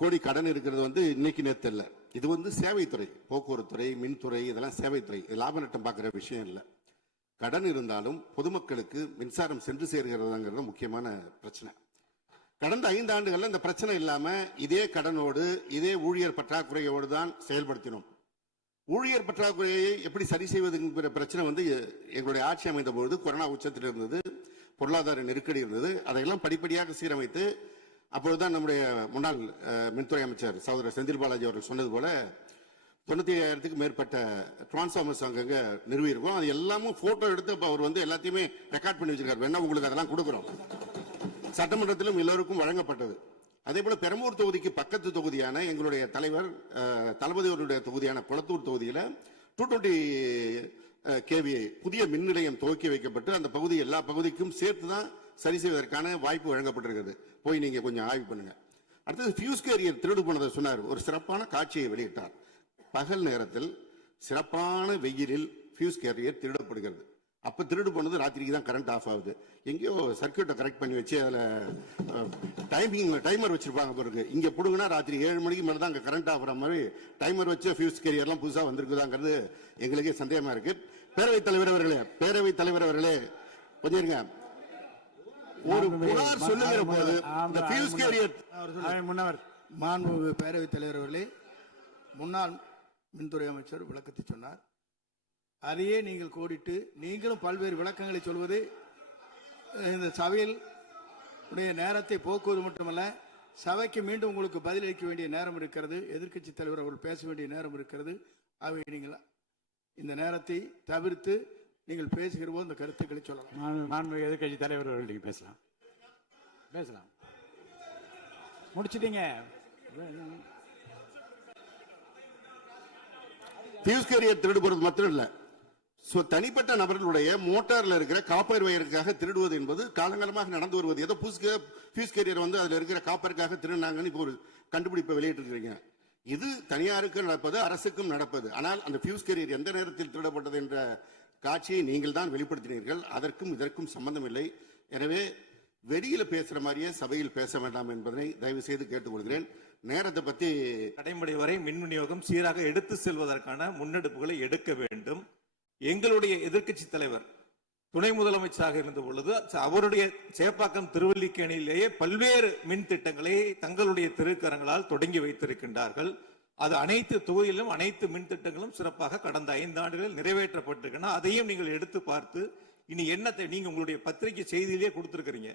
கோடி கடன் இருக்கிறது இன்னைக்கு நேற்று இல்லை. இது சேவைத்துறை, போக்குவரத்துறை, மின்துறை, இதெல்லாம் சேவைத்துறை. லாப நட்டம் பார்க்குற விஷயம் இல்லை. கடன் இருந்தாலும் பொதுமக்களுக்கு மின்சாரம் சென்று சேர்கிறதாங்கிறது முக்கியமான பிரச்சனை. கடந்த 5 ஆண்டுகள்ல இந்த பிரச்சனை இல்லாம இதே கடனோடு இதே ஊழியர் பற்றாக்குறையோடு தான் செயல்படுத்தினோம். ஊழியர் பற்றாக்குறையை எப்படி சரி செய்வதுங்கிற பிரச்சனை வந்து எங்களுடைய ஆட்சி அமைந்த பொழுது கொரோனா உச்சத்தில் இருந்தது, பொருளாதார நெருக்கடி இருந்தது. அதையெல்லாம் படிப்படியாக சீரமைத்து அப்பொழுதுதான் நம்முடைய முன்னாள் மின்துறை அமைச்சர் சகோதரர் செந்தில் பாலாஜி அவர்கள் சொன்னது போல 95,000க்கு மேற்பட்ட டிரான்ஸ்ஃபார்மர்ஸ் அங்கங்க நிறுவியிருக்கோம். அது எல்லாமும் போட்டோ எடுத்து அவர் வந்து எல்லாத்தையுமே ரெக்கார்ட் பண்ணி வச்சிருக்காரு. வேணா உங்களுக்கு அதெல்லாம் கொடுக்குறோம். சட்டமன்றத்திலும் எல்லோருக்கும் வழங்கப்பட்டது. அதே போல பெரம்பூர் தொகுதிக்கு பக்கத்து தொகுதியான எங்களுடைய தலைவர் தளபதி அவருடைய தொகுதியான குளத்தூர் தொகுதியில 220 kVA புதிய மின் நிலையம் துவக்கி வைக்கப்பட்டு அந்த பகுதி எல்லா பகுதிக்கும் சேர்த்து தான் சரி செய்வதற்கான வாய்ப்பு வழங்கப்பட்டிருக்கிறது. போய் நீங்க கொஞ்சம் ஆய்வு பண்ணுங்க. அடுத்தது ஃபியூஸ் கேரியர் திருடு போனதை சொன்னார். ஒரு சிறப்பான காட்சியை வெளியிட்டார். பகல் நேரத்தில் சிறப்பான வெயிலில் ஃபியூஸ் கேரியர் திருடப்படுகிறது. அப்ப திருடு போனது ராத்திரிக்கு தான் கரண்ட் ஆஃப் ஆகுது. எங்கேயோ சர்க்கியூட்டை கரெக்ட் பண்ணி வச்சு அதுல டைமர் வச்சிருப்பாங்க பிறகு. இங்க புடுங்கினா ராத்திரி 7 மணிக்கு மேல தான் அங்க கரண்ட் ஆஃப் ஆகிற மாதிரி டைமர் வச்சு ஃபியூஸ் கேரியர்லாம் புதுசா வந்திருக்குதாங்கிறது எங்களுக்கே சந்தேகமா இருக்கு. பேரவைத் தலைவர் அவர்களே கொஞ்சம் இருங்க. ஒரு புகார் சொல்லுகிற போது இந்த ஃபியூஸ் கேரியர் முன்னவர் மாண்புமிகு பேரவைத் தலைவர் அவர்களே, முன்னாள் மின்துறை அமைச்சர் விளக்கத்தை சொன்னார். அதையே நீங்கள் கோடிட்டு நீங்களும் பல்வேறு விளக்கங்களை சொல்வது இந்த சபையில் உடைய நேரத்தை போக்குவது மட்டுமல்ல, சபைக்கு மீண்டும் உங்களுக்கு பதிலளிக்க வேண்டிய நேரம் இருக்கிறது. எதிர்க்கட்சி தலைவர் அவர்கள் பேச வேண்டிய நேரம் இருக்கிறது. அவை நீங்கள் இந்த நேரத்தை தவிர்த்து நீங்கள் பேசுகிற போது இந்த கருத்துக்களை சொல்லலாம். மாண்புமிகு எதிர்க்கட்சி தலைவர் அவர்கள் நீங்க பேசலாம். முடிச்சிட்டீங்க. ஃபியூஸ் கேரியர் திருடு போறது மாத்திரம் இல்ல, தனிப்பட்ட நபர்களுடைய மோட்டார்ல இருக்கிற காப்பர் வயருக்காக திருடுவது என்பது காலங்காலமாக நடந்து வருவது. ஏதோ ஃபியூஸ் கேரியர் வந்து அதுல இருக்கிற காப்பருக்காக திருடினாங்கன்னு இப்போ ஒரு கண்டுபிடிப்பை வெளியிட்டு இருக்கிறீங்க. இது தனியாருக்கு நடப்பது, அரசுக்கும் நடப்பது. ஆனால் அந்த ஃபியூஸ் கேரியர் எந்த நேரத்தில் திருடப்பட்டது என்ற காட்சியை நீங்கள் தான் வெளிப்படுத்தினீர்கள். அதற்கும் இதற்கும் சம்பந்தம் இல்லை. எனவே வெளியில பேசுற மாதிரியே சபையில் பேச வேண்டாம் என்பதை தயவு செய்து கேட்டுக்கொள்கிறேன். நேரத்தை பத்தி கடைமுறை வரை மின் விநியோகம் சீராக எடுத்து செல்வதற்கான முன்னெடுப்புகளை எடுக்க வேண்டும். எங்களுடைய எதிர்க்கட்சி தலைவர் துணை முதலமைச்சராக இருந்த பொழுது அவருடைய சேப்பாக்கம் திருவல்லிக்கேணியிலேயே பல்வேறு மின் திட்டங்களை தங்களுடைய திருக்கரங்களால் தொடங்கி வைத்திருக்கின்றார்கள். அது அனைத்து தொகுதியிலும் அனைத்து மின் திட்டங்களும் சிறப்பாக கடந்த 5 ஆண்டுகளில் நிறைவேற்றப்பட்டிருக்கின்றன. அதையும் நீங்கள் எடுத்து பார்த்து இனி என்னத்தை நீங்க உங்களுடைய பத்திரிகை செய்தியிலேயே கொடுத்திருக்கிறீங்க.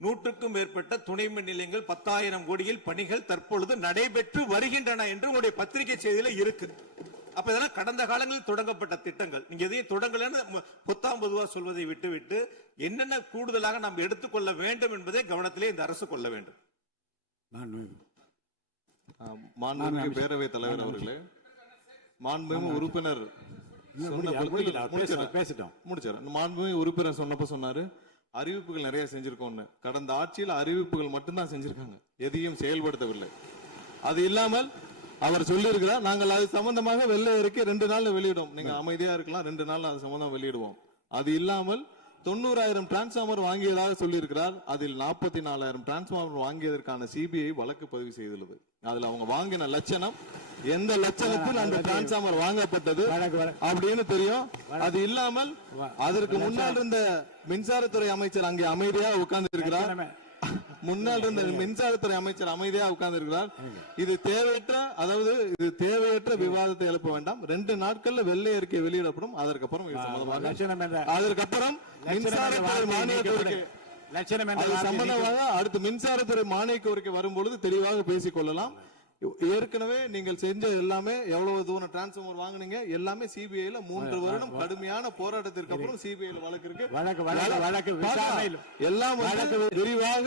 100க்கும் மேற்பட்ட துணை மின் நிலையங்கள் 10,000 கோடியில் பணிகள் தற்பொழுது நடைபெற்று வருகின்றன என்று உங்களுடைய பத்திரிகை செய்தியில இருக்கு. அப்ப இதெல்லாம் கடந்த காலங்களில் தொடங்கப்பட்ட திட்டங்கள். நீங்க எதையும் தொடங்கலன்னு பொத்தாம் பொதுவா சொல்வதை விட்டுவிட்டு என்னென்ன கூடுதலாக நாம் எடுத்துக்கொள்ள வேண்டும் என்பதை கவனத்திலே இந்த அரசு கொள்ள வேண்டும். மாண்புமிகு பேரவைத் தலைவர் அவர்களே, மாண்புமிகு உறுப்பினர் மாண்புமிகு உறுப்பினர் சொன்னப்ப சொன்னாரு அறிவிப்புகள் நிறைய செஞ்சிருக்கோம்னு. கடந்த ஆட்சியில் அறிவிப்புகள் மட்டும்தான் செஞ்சிருக்காங்க, எதையும் செயல்படுத்தவில்லை. அது இல்லாமல் அவர் சொல்லியிருக்கிறார், நாங்கள் அது சம்பந்தமாக வெள்ளை அறிக்கை 2 நாள்ல வெளியிடுவோம். நீங்க அமைதியா இருக்கலாம், 2 நாள்ல அது சம்பந்தம் வெளியிடுவோம். அது இல்லாமல் 90,000 டிரான்ஸ்பார்மர் வாங்கியதாக சொல்லியிருக்கிறார். அதில் 44,000 டிரான்ஸ்பார்மர் வாங்கியதற்கான சிபிஐ வழக்கு பதிவு செய்துள்ளது. அதுல அவங்க வாங்கின லட்சணம், எந்த லட்சணத்தில் அந்த டிரான்ஸ்பார்மர் வாங்கப்பட்டது அப்படின்னு தெரியும். அது இல்லாமல் அதற்கு முன்னால் இருந்த மின்சாரத்துறை அமைச்சர் அங்கே அமைதியா உட்கார்ந்து இருக்கிறார். முன்னால் இருந்த மின்சாரத்துறை அமைச்சர் அமைதியா உட்கார்ந்து இருக்கிறார். இது தேவையற்ற விவாதத்தை எழுப்ப வேண்டாம். 2 நாட்கள்ல வெள்ளை அறிக்கை வெளியிடப்படும். அதற்கப்புறம் மின்சாரத்துறை மானிய கோரிக்கை சம்பந்தமாக அடுத்து மின்சாரத்துறை மானிய கோரிக்கை வரும்பொழுது தெளிவாக பேசிக் கொள்ளலாம். ஏற்கனவே நீங்கள் செஞ்ச எல்லாமே எவ்வளவு தூரம் டிரான்ஸ்பார்மர் வாங்குனீங்க எல்லாமே சிபிஐல 3 வருடம் கடுமையான போராட்டத்திற்கு அப்புறம் சிபிஐல வழக்கு இருக்கு. எல்லாம் விரிவாக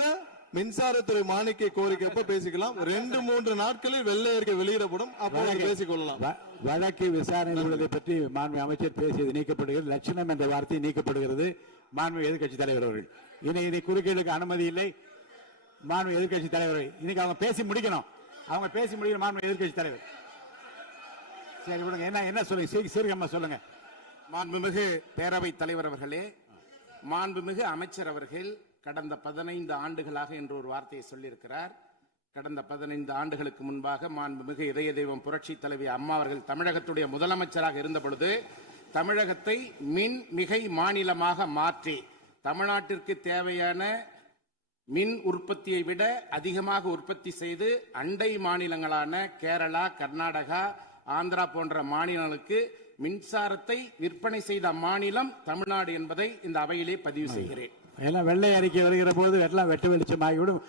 மின்சாரத்துறை மானிய கோரிக்கை அப்ப பேசிக்கலாம். 2-3 நாட்களில் வெள்ளை அறிக்கை வெளியிடப்படும், அப்போது பேசிக்கொள்ளலாம். வழக்கு விசாரணை உள்ளதை பற்றி மாண்பு அமைச்சர் பேசியது நீக்கப்படுகிறது. லட்சணம் என்ற வார்த்தை நீக்கப்படுகிறது. மாண்பு எதிர்க்கட்சி தலைவர் அவர்கள் இனி குறுக்கீடுக்கு அனுமதி இல்லை. மாண்பு எதிர்க்கட்சி தலைவர் இன்னைக்கு அவங்க பேசி முடிக்கணும். மாண்பு எதிர்க்கட்சி தலைவர் சரி விடுங்க. என்ன சொல்லுங்க, சீர்கமா சொல்லுங்க. மாண்புமிகு பேரவைத் தலைவர் அவர்களே, மாண்புமிகு அமைச்சர் அவர்கள் கடந்த 15 ஆண்டுகளாக என்று ஒரு வார்த்தையை சொல்லியிருக்கிறார். கடந்த 15 ஆண்டுகளுக்கு முன்பாக மாண்புமிகு இதய தெய்வம் புரட்சி தலைவி அம்மா அவர்கள் தமிழகத்துடைய முதலமைச்சராக இருந்த பொழுது தமிழகத்தை மின் மிகை மாநிலமாக மாற்றி தமிழ்நாட்டிற்கு தேவையான மின் உற்பத்தியை விட அதிகமாக உற்பத்தி செய்து அண்டை மாநிலங்களான கேரளா, கர்நாடகா, ஆந்திரா போன்ற மாநிலங்களுக்கு மின்சாரத்தை விற்பனை செய்த மாநிலம் தமிழ்நாடு என்பதை இந்த அவையிலே பதிவு செய்கிறேன். எல்லாம் வெள்ளை அறிக்கை வருகிற போது எல்லாம் வெட்ட வெளிச்சமாகிவிடும்.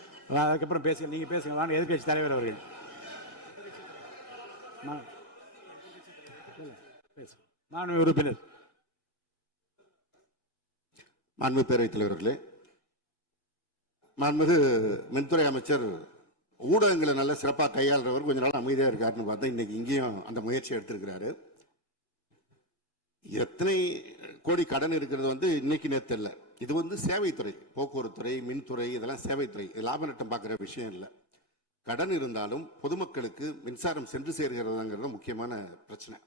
அதுக்கப்புறம் பேசுங்க, நீங்க பேசுங்க. வாங்க, எதிர்க்கட்சி தலைவர் அவர்கள். மாண்புமிகு உறுப்பினர். மாண்புமிகு பேரவைத் தலைவர்களே, மாண்புமிகு மின்துறை அமைச்சர் ஊடகங்களை நல்ல சிறப்பாக கையாளுறவர். கொஞ்ச நாள் அமைதியா இருக்காருன்னு பார்த்தா இன்னைக்கு இங்கேயும் அந்த முயற்சி எடுத்திருக்கிறாரு. எத்தனை கோடி கடன் இருக்கிறது இன்னைக்கு நேற்று இல்லை. இது சேவைத்துறை, போக்குவரத்துறை, மின்துறை, இதெல்லாம் சேவைத்துறை. லாப நட்டம் பார்க்குற விஷயம் இல்லை. கடன் இருந்தாலும் பொதுமக்களுக்கு மின்சாரம் சென்று சேர்கிறதாங்கிறது முக்கியமான பிரச்சனை.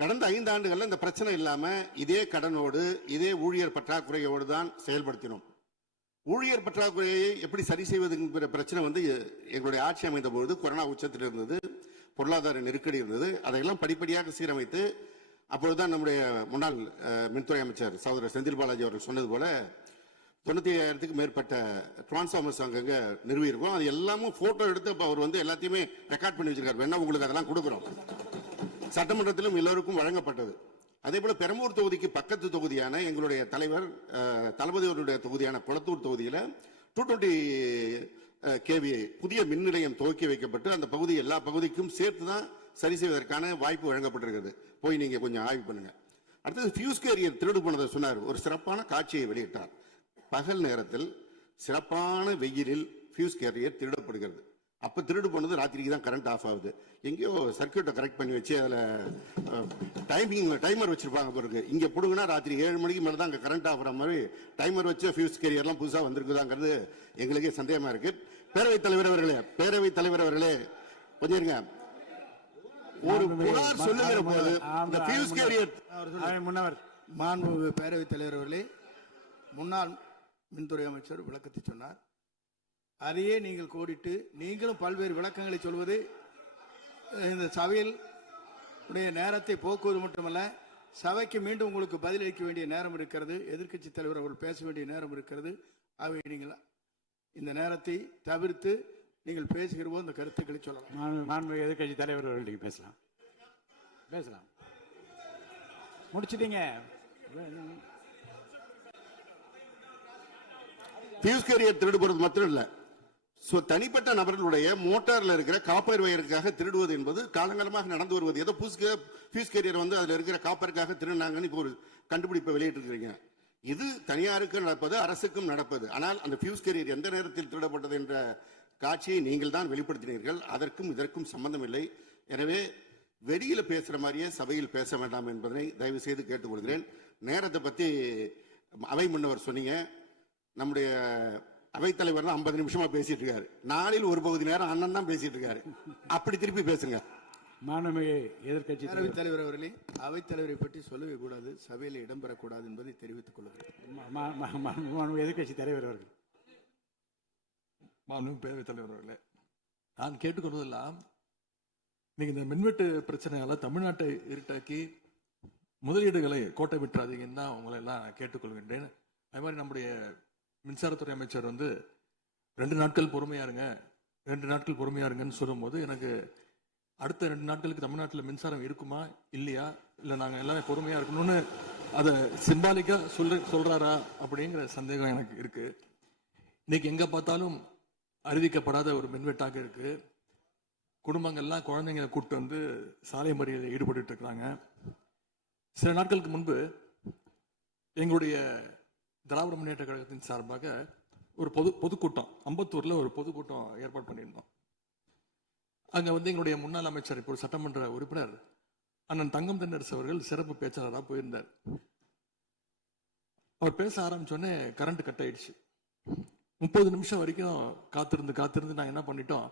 கடந்த 5 ஆண்டுகள்ல இந்த பிரச்சனை இல்லாம இதே கடனோடு இதே ஊழியர் பற்றாக்குறையோடு தான் செயல்படுத்தினோம். ஊழியர் பற்றாக்குறையை எப்படி சரி செய்வதுங்கிற பிரச்சனை எங்களுடைய ஆட்சி அமைந்த பொழுது கொரோனா உச்சத்தில் இருந்தது, பொருளாதார நெருக்கடி இருந்தது. அதையெல்லாம் படிப்படியாக சீரமைத்து அப்பொழுதுதான் நம்முடைய முன்னாள் மின்துறை அமைச்சர் சகோதரர் செந்தில் பாலாஜி அவர்கள் சொன்னது போல 95,000க்கு மேற்பட்ட டிரான்ஸ்ஃபார்மர்ஸ் அங்கங்க நிறுவியிருக்கோம். அது எல்லாமும் போட்டோ எடுத்து அவர் எல்லாத்தையுமே ரெக்கார்ட் பண்ணி வச்சிருக்காரு. வேணா உங்களுக்கு அதெல்லாம் கொடுக்குறோம். சட்டமன்றத்திலும் எல்லோருக்கும் வழங்கப்பட்டது. அதே போல பெரம்பூர் தொகுதிக்கு பக்கத்து தொகுதியான எங்களுடைய தலைவர் தளபதி அவருடைய தொகுதியான குளத்தூர் தொகுதியில் 220 kVA புதிய மின் நிலையம் துவக்கி வைக்கப்பட்டு அந்த பகுதி எல்லா பகுதிக்கும் சேர்த்து தான் சரி செய்வதற்கான வாய்ப்பு வழங்கப்பட்டிருக்கிறது. போய் நீங்க கொஞ்சம் ஆய்வு பண்ணுங்க. அடுத்தது ஃபியூஸ் கேரியர் திருடு போனதை சொன்னார். ஒரு சிறப்பான காட்சியை வெளியிட்டார். பகல் நேரத்தில் சிறப்பான வெயிலில் ஃபியூஸ் கேரியர் திருடப்படுகிறது. அப்ப திருடு போனது ராத்திரிக்கு தான் கரண்ட் ஆஃப் ஆகுது. எங்கேயோ சர்க்கியூட்டை கரெக்ட் பண்ணி வச்சு அதுல டைமர் வச்சிருப்பாங்க பிறகு. இங்க புடுங்கினா ராத்திரி 7 மணிக்கு மேல தான் அங்க கரண்ட் ஆஃப் ஆகிற மாதிரி டைமர் வச்சு ஃபியூஸ் கேரியர்லாம் புதுசா வந்திருக்குதாங்கிறது எங்களுக்கே சந்தேகமா இருக்கு. பேரவைத் தலைவர் அவர்களே கொஞ்சம் இருங்க. ஒரு புகார் சொல்லுகிற போது இந்த ஃபியூஸ் கேரியர் மாண்புமிகு பேரவைத் தலைவர் அவர்களே, முன்னாள் மின்துறை அமைச்சர் விளக்கத்தை சொன்னார். அதையே நீங்கள் கோடிட்டு நீங்களும் பல்வேறு விளக்கங்களை சொல்வது இந்த சபையில் உடைய நேரத்தை போக்குவது மட்டுமல்ல, சபைக்கு மீண்டும் உங்களுக்கு பதிலளிக்க வேண்டிய நேரம் இருக்கிறது. எதிர்க்கட்சி தலைவர் அவர்கள் பேச வேண்டிய நேரம் இருக்கிறது. ஆகவே நீங்கள் இந்த நேரத்தை தவிர்த்து நீங்கள் பேசுகிற போது இந்த கருத்துக்களை சொல்லலாம். எதிர்க்கட்சி தலைவர் அவர்கள் நீங்க பேசலாம். முடிச்சிட்டீங்க. ஃபியூஸ் கேரியர் திருடு போறது மாத்திரம் இல்ல, தனிப்பட்ட நபர்களுடைய மோட்டார்ல இருக்கிற காப்பர் வயருக்காக திருடுவது என்பது காலங்காலமாக நடந்து வருவது. ஏதோ ஃபியூஸ் கேரியர் அதுல இருக்கிற காப்பருக்காக திருடினாங்கன்னு இப்போ ஒரு கண்டுபிடிப்பை வெளியிட்டு இருக்கிறீங்க. இது தனியாருக்கு நடப்பது, அரசுக்கும் நடப்பது. ஆனால் அந்த ஃபியூஸ் கேரியர் எந்த நேரத்தில் திருடப்பட்டது என்ற காட்சியை நீங்கள் தான் வெளிப்படுத்தினீர்கள். அதற்கும் இதற்கும் சம்பந்தம் இல்லை. எனவே வெளியில பேசுற மாதிரியே சபையில் பேச வேண்டாம் என்பதை தயவு செய்து கேட்டுக்கொள்கிறேன். நேரத்தை பத்தி அவை முன்னவர் சொன்னீங்க. நம்முடைய அவைத்தலைவர் தான் 50 நிமிஷமா பேசிட்டு இருக்காரு. நாளில் ஒரு பகுதி நேரம் அண்ணன் தான் பேசிட்டு இருக்காரு. அப்படி திருப்பி பேசுங்க. மாண்புமிகு எதிர்க்கட்சி தலைவர் அவர்களே, அவைத்தலைவரை பற்றி சொல்லவே கூடாது, சபையில் இடம்பெறக்கூடாது என்பதை தெரிவித்துக் கொள்கிறேன். எதிர்க்கட்சி தலைவர் அவர்கள். மாண்புமிகு பேரவைத் தலைவர் அவர்களே, நான் கேட்டுக்கொள்வதெல்லாம் நீங்க இந்த மின்வெட்டு பிரச்சனையால தமிழ்நாட்டை இருட்டாக்கி முதலீடுகளை கோட்டை விட்டுறாதீங்கன்னு தான் உங்களை எல்லாம் கேட்டுக்கொள்கின்றேன். அதே மாதிரி நம்முடைய மின்சாரத்துறை அமைச்சர் 2 நாட்கள் பொறுமையா இருங்கன்னு சொல்லும்போது எனக்கு அடுத்த 2 நாட்களுக்கு தமிழ்நாட்டில் மின்சாரம் இருக்குமா இல்லையா, இல்லை நாங்கள் எல்லாமே பொறுமையா இருக்கணும்னு அதை சிம்பாலிக்கா சொல்றாரா அப்படிங்கிற சந்தேகம் எனக்கு இருக்கு. இன்னைக்கு எங்க பார்த்தாலும் அறிவிக்கப்படாத ஒரு மின்வெட்டாக இருக்கு. குடும்பங்கள்லாம் குழந்தைங்களை கூப்பிட்டு சாலை மறியலில் ஈடுபட்டு இருக்கிறாங்க. சில நாட்களுக்கு முன்பு எங்களுடைய திராவிட முன்னேற்ற கழகத்தின் சார்பாக ஒரு பொதுக்கூட்டம் அம்பத்தூர்ல ஒரு பொதுக்கூட்டம் ஏற்பாடு பண்ணியிருந்தோம். அங்க எங்களுடைய முன்னாள் அமைச்சர் இப்போ சட்டமன்ற உறுப்பினர் அண்ணன் தங்கம் தென்னரசு அவர்கள் சிறப்பு பேச்சாளராக போயிருந்தார். அவர் பேச ஆரம்பிச்சோடனே கரண்ட் கட் ஆயிடுச்சு. 30 நிமிஷம் வரைக்கும் காத்திருந்து நாங்க என்ன பண்ணிட்டோம்,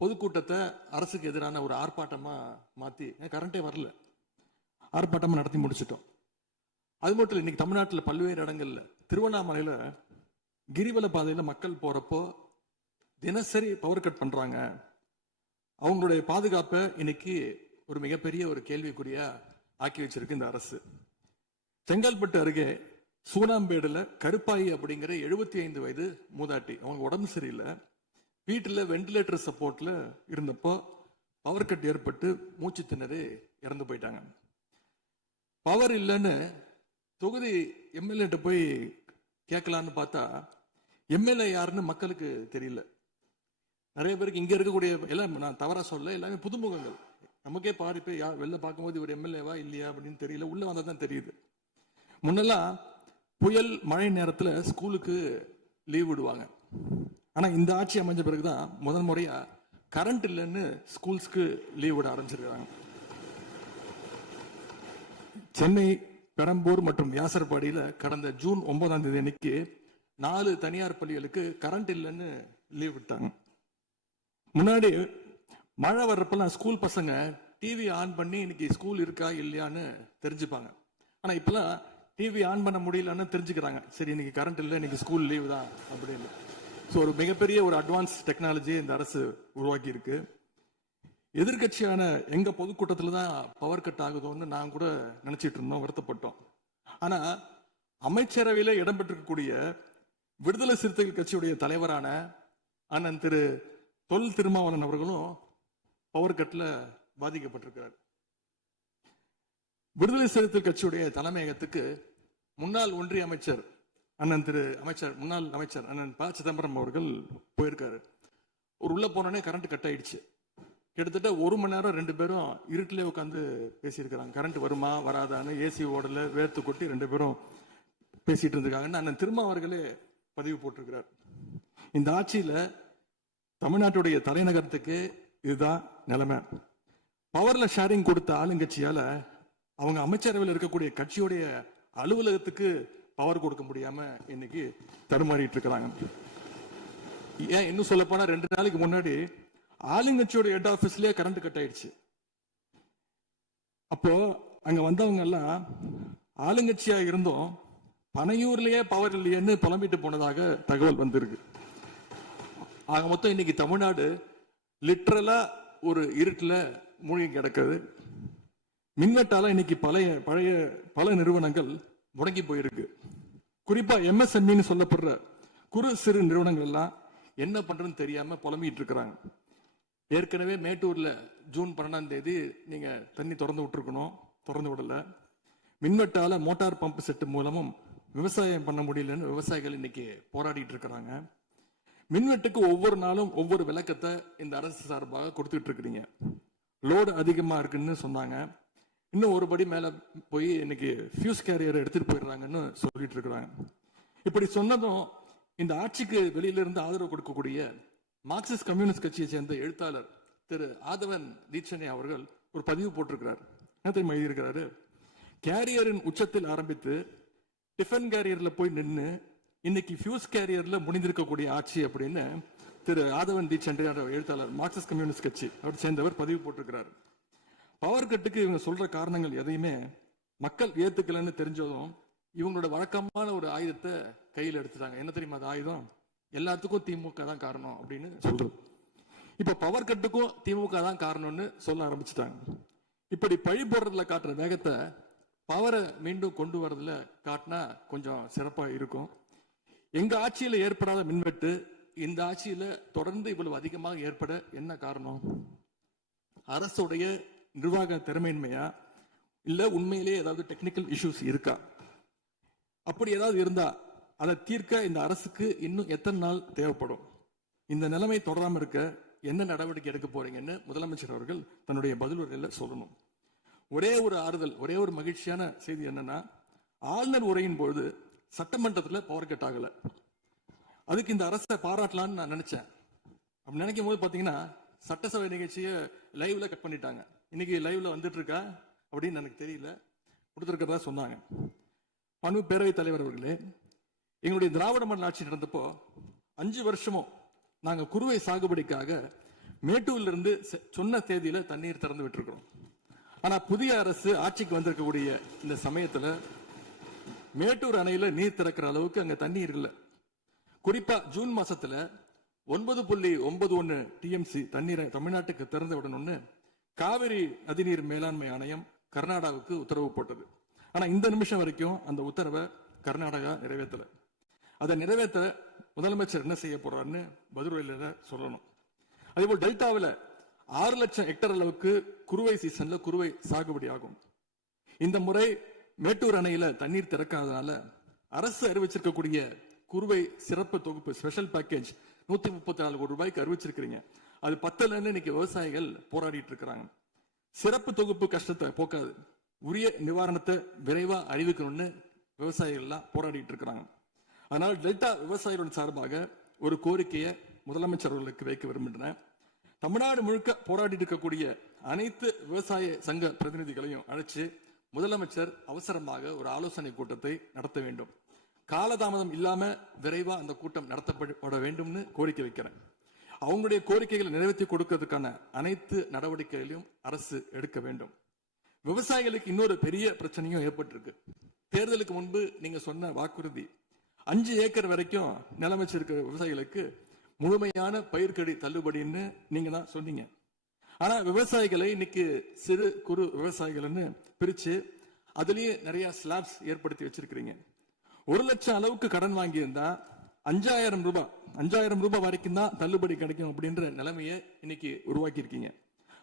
பொதுக்கூட்டத்தை அரசுக்கு எதிரான ஒரு ஆர்ப்பாட்டமா மாத்தி, கரண்டே வரல, ஆர்ப்பாட்டமா நடத்தி முடிச்சிட்டோம். அது மட்டும் இல்லை, இன்னைக்கு தமிழ்நாட்டில் பல்வேறு இடங்கள்ல, திருவண்ணாமலையில கிரிவல பாதையில மக்கள் போறப்போ தினசரி பவர் கட் பண்றாங்க. அவங்களுடைய பாதுகாப்பை இன்னைக்கு ஒரு மிகப்பெரிய ஒரு கேள்விக்குறியா ஆக்கி வச்சிருக்கு இந்த அரசு. செங்கல்பட்டு அருகே சூனாம்பேடுல கருப்பாயி அப்படிங்கிற 75 வயது மூதாட்டி, அவங்க உடம்பு சரியில்லை, வீட்டில் வெண்டிலேட்டர் சப்போர்ட்ல இருந்தப்போ பவர் கட் ஏற்பட்டு மூச்சு திணறி இறந்து போயிட்டாங்க. பவர் இல்லைன்னு தொகுதி எம்எல்ஏட்ட போய் கேட்கலான்னு பார்த்தா எம்எல்ஏ யாருன்னு மக்களுக்கு தெரியல. நிறைய பேருக்கு இங்க இருக்கக்கூடிய எல்லாம், நான் தவறா சொல்ல, எல்லாமே புதுமுகங்கள். நமக்கே பாரு இப்ப வெளில பார்க்கும்போது இவர் எம்எல்ஏவா இல்லையா அப்படின்னு தெரியல, உள்ள வந்தா தான் தெரியுது. முன்னெல்லாம் புயல் மழை நேரத்துல ஸ்கூலுக்கு லீவ் விடுவாங்க. ஆனா இந்த ஆட்சி அமைஞ்ச பிறகுதான் முதல் முறையா கரண்ட் இல்லைன்னு ஸ்கூல்ஸ்க்கு லீவ் விட ஆரம்பிச்சிருக்காங்க. சென்னை, பெரம்பூர் மற்றும் வியாசர்பாடியில கடந்த ஜூன் 9ஆம் தேதி அன்னைக்கு 4 தனியார் பள்ளிகளுக்கு கரண்ட் இல்லைன்னு லீவ் விட்டாங்க. முன்னாடி மழை வர்றப்பெல்லாம் ஸ்கூல் பசங்க டிவி ஆன் பண்ணி இன்னைக்கு ஸ்கூல் இருக்கா இல்லையான்னு தெரிஞ்சுப்பாங்க. ஆனா இப்பெல்லாம் டிவி ஆன் பண்ண முடியலன்னு தெரிஞ்சுக்கிறாங்க, சரி இன்னைக்கு கரண்ட் இல்லை, இன்னைக்கு ஸ்கூல் லீவ் தான் அப்படின்னு. ஸோ ஒரு மிகப்பெரிய ஒரு அட்வான்ஸ் டெக்னாலஜி இந்த அரசு உருவாக்கி இருக்கு. எதிர்கட்சியான எங்க பொதுக்கூட்டத்தில் தான் பவர் கட் ஆகுதோன்னு நான் கூட நினைச்சிட்டு இருந்தோம், வருத்தப்பட்டோம். ஆனா அமைச்சரவையில இடம்பெற்றிருக்கக்கூடிய விடுதலை சிறுத்தைகள் கட்சியுடைய தலைவரான அண்ணன் திரு தொல் திருமாவளவன் அவர்களும் பவர் கட்ல பாதிக்கப்பட்டிருக்கிறார். விடுதலை சிறுத்தைகள் கட்சியுடைய தலைமையகத்துக்கு முன்னாள் ஒன்றிய அமைச்சர் முன்னாள் அமைச்சர் அண்ணன் ப சிதம்பரம் அவர்கள் போயிருக்காரு. ஒரு உள்ள போனோடனே கரண்ட் கட் ஆயிடுச்சு. கிட்டத்தட்ட 1 மணி நேரம் 2 பேரும் இருட்டிலே உட்காந்து பேசியிருக்கிறாங்க. கரண்ட் வருமா வராதான்னு, ஏசி ஓடல, வேர்த்து கொட்டி 2 பேரும் பேசிட்டு இருந்திருக்காங்கன்னு அண்ணன் திருமா அவர்களே பதிவு போட்டிருக்கிறார். இந்த ஆட்சியில தமிழ்நாட்டுடைய தலைநகரத்துக்கு இதுதான் நிலைமை. பவர்ல ஷேரிங் கொடுத்த ஆளுங்கட்சியால அவங்க அமைச்சரவையில் இருக்கக்கூடிய கட்சியுடைய அலுவலகத்துக்கு பவர் கொடுக்க முடியாம இன்னைக்கு தடுமாறிட்டு இருக்கிறாங்க. ஏன் இன்னும் சொல்ல போனா 2 நாளைக்கு முன்னாடி ஆளுங்கட்சியோட ஹெட் ஆபீஸ்லயே கரண்ட் கட் ஆயிடுச்சு. அப்போ அங்க வந்தவங்க எல்லாம் ஆளுங்கட்சியா இருந்தும் பனையூர்லயே பவர் இல்லையேன்னு புலம்பிட்டு போனதாக தகவல் வந்திருக்கு. ஆக மொத்தம் இன்னைக்கு தமிழ்நாடு லிட்டரலா ஒரு இருட்டுல மூழ்கி கிடக்குது. மின்வெட்டால இன்னைக்கு பல நிறுவனங்கள் முடங்கி போயிருக்கு. குறிப்பா எம்எஸ்எம்இன்னு சொல்லப்படுற குறு சிறு நிறுவனங்கள் எல்லாம் என்ன பண்றதுன்னு தெரியாம புலம்பிட்டு இருக்கிறாங்க. ஏற்கனவே மேட்டூர்ல ஜூன் 12ஆம் தேதி நீங்க தண்ணி திறந்து விட்டுருக்கணும், திறந்து விடல. மின்வெட்டால மோட்டார் பம்ப் செட் மூலமும் விவசாயம் பண்ண முடியலன்னு விவசாயிகள் இன்னைக்கு போராடிட்டு இருக்கிறாங்க. மின்வெட்டுக்கு ஒவ்வொரு நாளும் ஒவ்வொரு விளக்கத்தை இந்த அரசு சார்பாக கொடுத்துட்டு இருக்கிறீங்க. லோடு அதிகமா இருக்குன்னு சொன்னாங்க. இன்னும் ஒரு படி மேல போய் இன்னைக்கு ஃபியூஸ் கேரியர் எடுத்துட்டு போயிடுறாங்கன்னு சொல்லிட்டு இருக்கிறாங்க. இப்படி சொன்னதும் இந்த ஆட்சிக்கு வெளியில இருந்து ஆதரவு கொடுக்கக்கூடிய மார்க்சிஸ்ட் கம்யூனிஸ்ட் கட்சியை சேர்ந்த எழுத்தாளர் திரு ஆதவன் தீட்சணை அவர்கள் ஒரு பதிவு போட்டிருக்கிறார். என்ன தெரியுமா எழுதியிருக்கிறாரு? கேரியரின் உச்சத்தில் ஆரம்பித்து டிஃபன் கேரியர்ல போய் நின்று இன்னைக்கு ஃபியூஸ் கேரியர்ல முடிந்திருக்கக்கூடிய ஆட்சி அப்படின்னு திரு ஆதவன் தீட்சணை எழுத்தாளர் மார்க்சிஸ்ட் கம்யூனிஸ்ட் கட்சி அவர் சேர்ந்தவர் பதிவு போட்டிருக்கிறார். பவர் கட்டுக்கு இவங்க சொல்ற காரணங்கள் எதையுமே மக்கள் ஏத்துக்கலன்னு தெரிஞ்சதும் இவங்களோட வழக்கமான ஒரு ஆயுதத்தை கையில் எடுத்துட்டாங்க. என்ன தெரியுமா அது ஆயுதம்? எல்லாத்துக்கும் திமுக தான் காரணம் அப்படின்னு சொல்றது. இப்ப பவர் கட்டுக்கும் திமுக தான் காரணம்னு சொல்ல ஆரம்பிச்சுட்டாங்க. இப்படி பழி போடுறதுல காட்டுற வேகத்தை பவரை மீண்டும் கொண்டு வரதுல காட்டினா கொஞ்சம் சிறப்பா இருக்கும். எங்க ஆட்சியில ஏற்படாத மின்வெட்டு இந்த ஆட்சியில தொடர்ந்து இவ்வளவு அதிகமாக ஏற்பட என்ன காரணம்? அரசுடைய நிர்வாக திறமையின்மையா, இல்ல உண்மையிலேயே ஏதாவது டெக்னிக்கல் இஷ்யூஸ் இருக்கா? அப்படி ஏதாவது இருந்தா அதை தீர்க்க இந்த அரசுக்கு இன்னும் எத்தனை நாள் தேவைப்படும்? இந்த நிலைமை தொடராம இருக்க என்ன நடவடிக்கை எடுக்க போறீங்கன்னு முதலமைச்சர் அவர்கள் தன்னுடைய பதிலுரையில சொல்லணும். ஒரே ஒரு ஆறுதல், ஒரே ஒரு மகிழ்ச்சியான செய்தி என்னன்னா, ஆளுநர் உரையின் பொழுது சட்டமன்றத்தில் பவர் கட் ஆகல. அதுக்கு இந்த அரசை பாராட்டலான்னு நான் நினைச்சேன். அப்படி நினைக்கும் போது பாத்தீங்கன்னா சட்டசபை நிகழ்ச்சியை லைவ்ல கட் பண்ணிட்டாங்க. இன்னைக்கு லைவ்ல வந்துட்டு இருக்கா அப்படின்னு எனக்கு தெரியல, கொடுத்துருக்கிறதா சொன்னாங்க. பணு பேரவைத் தலைவர் அவர்களே, எங்களுடைய திராவிட மாடல் ஆட்சி நடந்தப்போ 5 வருஷமும் நாங்க குறுவை சாகுபடிக்காக மேட்டூர்ல இருந்து சொன்ன தேதியில தண்ணீர் திறந்து விட்டுருக்கிறோம். ஆனா புதிய அரசு ஆட்சிக்கு வந்திருக்கக்கூடிய இந்த சமயத்துல மேட்டூர் அணையில நீர் திறக்கிற அளவுக்கு அங்க தண்ணீர் இல்லை. குறிப்பா ஜூன் மாசத்துல 9.91 டிஎம்சி தண்ணீரை தமிழ்நாட்டுக்கு திறந்து விடணும்னு காவிரி நதிநீர் மேலாண்மை ஆணையம் கர்நாடகாவுக்கு உத்தரவு போட்டது. ஆனா இந்த நிமிஷம் வரைக்கும் அந்த உத்தரவை கர்நாடகா நிறைவேற்றல. அதை நிறைவேற்ற முதலமைச்சர் என்ன செய்ய போறாருன்னு பதிலுரையில சொல்லணும். அதேபோல் டெல்டாவில் 6 லட்சம் ஹெக்டர் அளவுக்கு குறுவை சீசன்ல குறுவை சாகுபடி ஆகும். இந்த முறை மேட்டூர் அணையில தண்ணீர் திறக்காதனால அரசு அறிவிச்சிருக்கக்கூடிய குறுவை சிறப்பு தொகுப்பு ஸ்பெஷல் பேக்கேஜ் 134 கோடி ரூபாய்க்கு அறிவிச்சிருக்கிறீங்க. அது பத்தலன்னு இன்னைக்கு விவசாயிகள் போராடிட்டு இருக்கிறாங்க. சிறப்பு தொகுப்பு கஷ்டத்தை போக்காது, உரிய நிவாரணத்தை விரைவா அறிவிக்கணும்னு விவசாயிகள் எல்லாம் போராடிட்டு இருக்கிறாங்க. அதனால் டெல்டா விவசாயிகளின் சார்பாக ஒரு கோரிக்கையை முதலமைச்சர் அவர்களுக்கு வைக்க விரும்புகிறேன். தமிழ்நாடு முழுக்க போராடிட்டு இருக்கக்கூடிய அனைத்து விவசாய சங்க பிரதிநிதிகளையும் அழைச்சு முதலமைச்சர் அவசரமாக ஒரு ஆலோசனை கூட்டத்தை நடத்த வேண்டும். காலதாமதம் இல்லாம விரைவா அந்த கூட்டம் நடத்தப்பட வேண்டும்னு கோரிக்கை வைக்கிறேன். அவங்களுடைய கோரிக்கைகளை நிறைவேற்றி கொடுக்கிறதுக்கான அனைத்து நடவடிக்கைகளையும் அரசு எடுக்க வேண்டும். விவசாயிகளுக்கு இன்னொரு பெரிய பிரச்சனையும் ஏற்பட்டிருக்கு. தேர்தலுக்கு முன்பு நீங்க சொன்ன வாக்குறுதி 5 ஏக்கர் வரைக்கும் நிலம் வச்சிருக்கிற விவசாயிகளுக்கு முழுமையான பயிர்க்கடி தள்ளுபடின்னு நீங்க தான் சொன்னீங்க. ஆனா விவசாயிகளை இன்னைக்கு சிறு குறு விவசாயிகள்னு பிரிச்சு அதுலயே நிறைய ஸ்லாப்ஸ் ஏற்படுத்தி வச்சிருக்கிறீங்க. 1 லட்சம் அளவுக்கு கடன் வாங்கியிருந்தா 5000 ரூபாய் வரைக்கும் தான் தள்ளுபடி கிடைக்கும் அப்படின்ற நிலைமையை இன்னைக்கு உருவாக்கி இருக்கீங்க.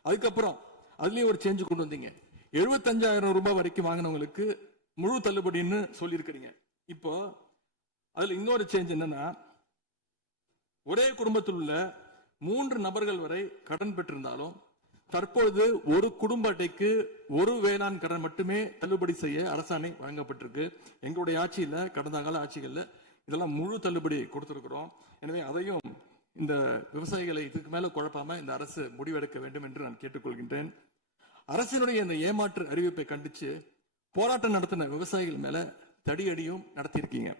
அதுக்கப்புறம் அதுலயும் ஒரு சேஞ்ச் கொண்டு வந்தீங்க. 75,000 ரூபாய் வரைக்கும் வாங்கினவங்களுக்கு முழு தள்ளுபடின்னு சொல்லியிருக்கிறீங்க. இப்போ அதுல இன்னொரு சேஞ்ச் என்னன்னா, ஒரே குடும்பத்தில் உள்ள 3 நபர்கள் வரை கடன் பெற்றிருந்தாலும் தற்பொழுது ஒரு குடும்ப அட்டைக்கு ஒரு வேளாண் கடன் மட்டுமே தள்ளுபடி செய்ய அரசாணை வழங்கப்பட்டிருக்கு. எங்களுடைய ஆட்சியில, கடந்த கால ஆட்சிகள்ல இதெல்லாம் முழு தள்ளுபடி கொடுத்திருக்கிறோம். எனவே அதையும் இந்த விவசாயிகளை இதுக்கு மேல குழப்பாம இந்த அரசு முடிவெடுக்க வேண்டும் என்று நான் கேட்டுக்கொள்கின்றேன். அரசினுடைய இந்த ஏமாற்று அறிவிப்பை கண்டிச்சு போராட்டம் நடத்தின விவசாயிகள் மேல தடியடியும் நடத்தியிருக்கீங்க.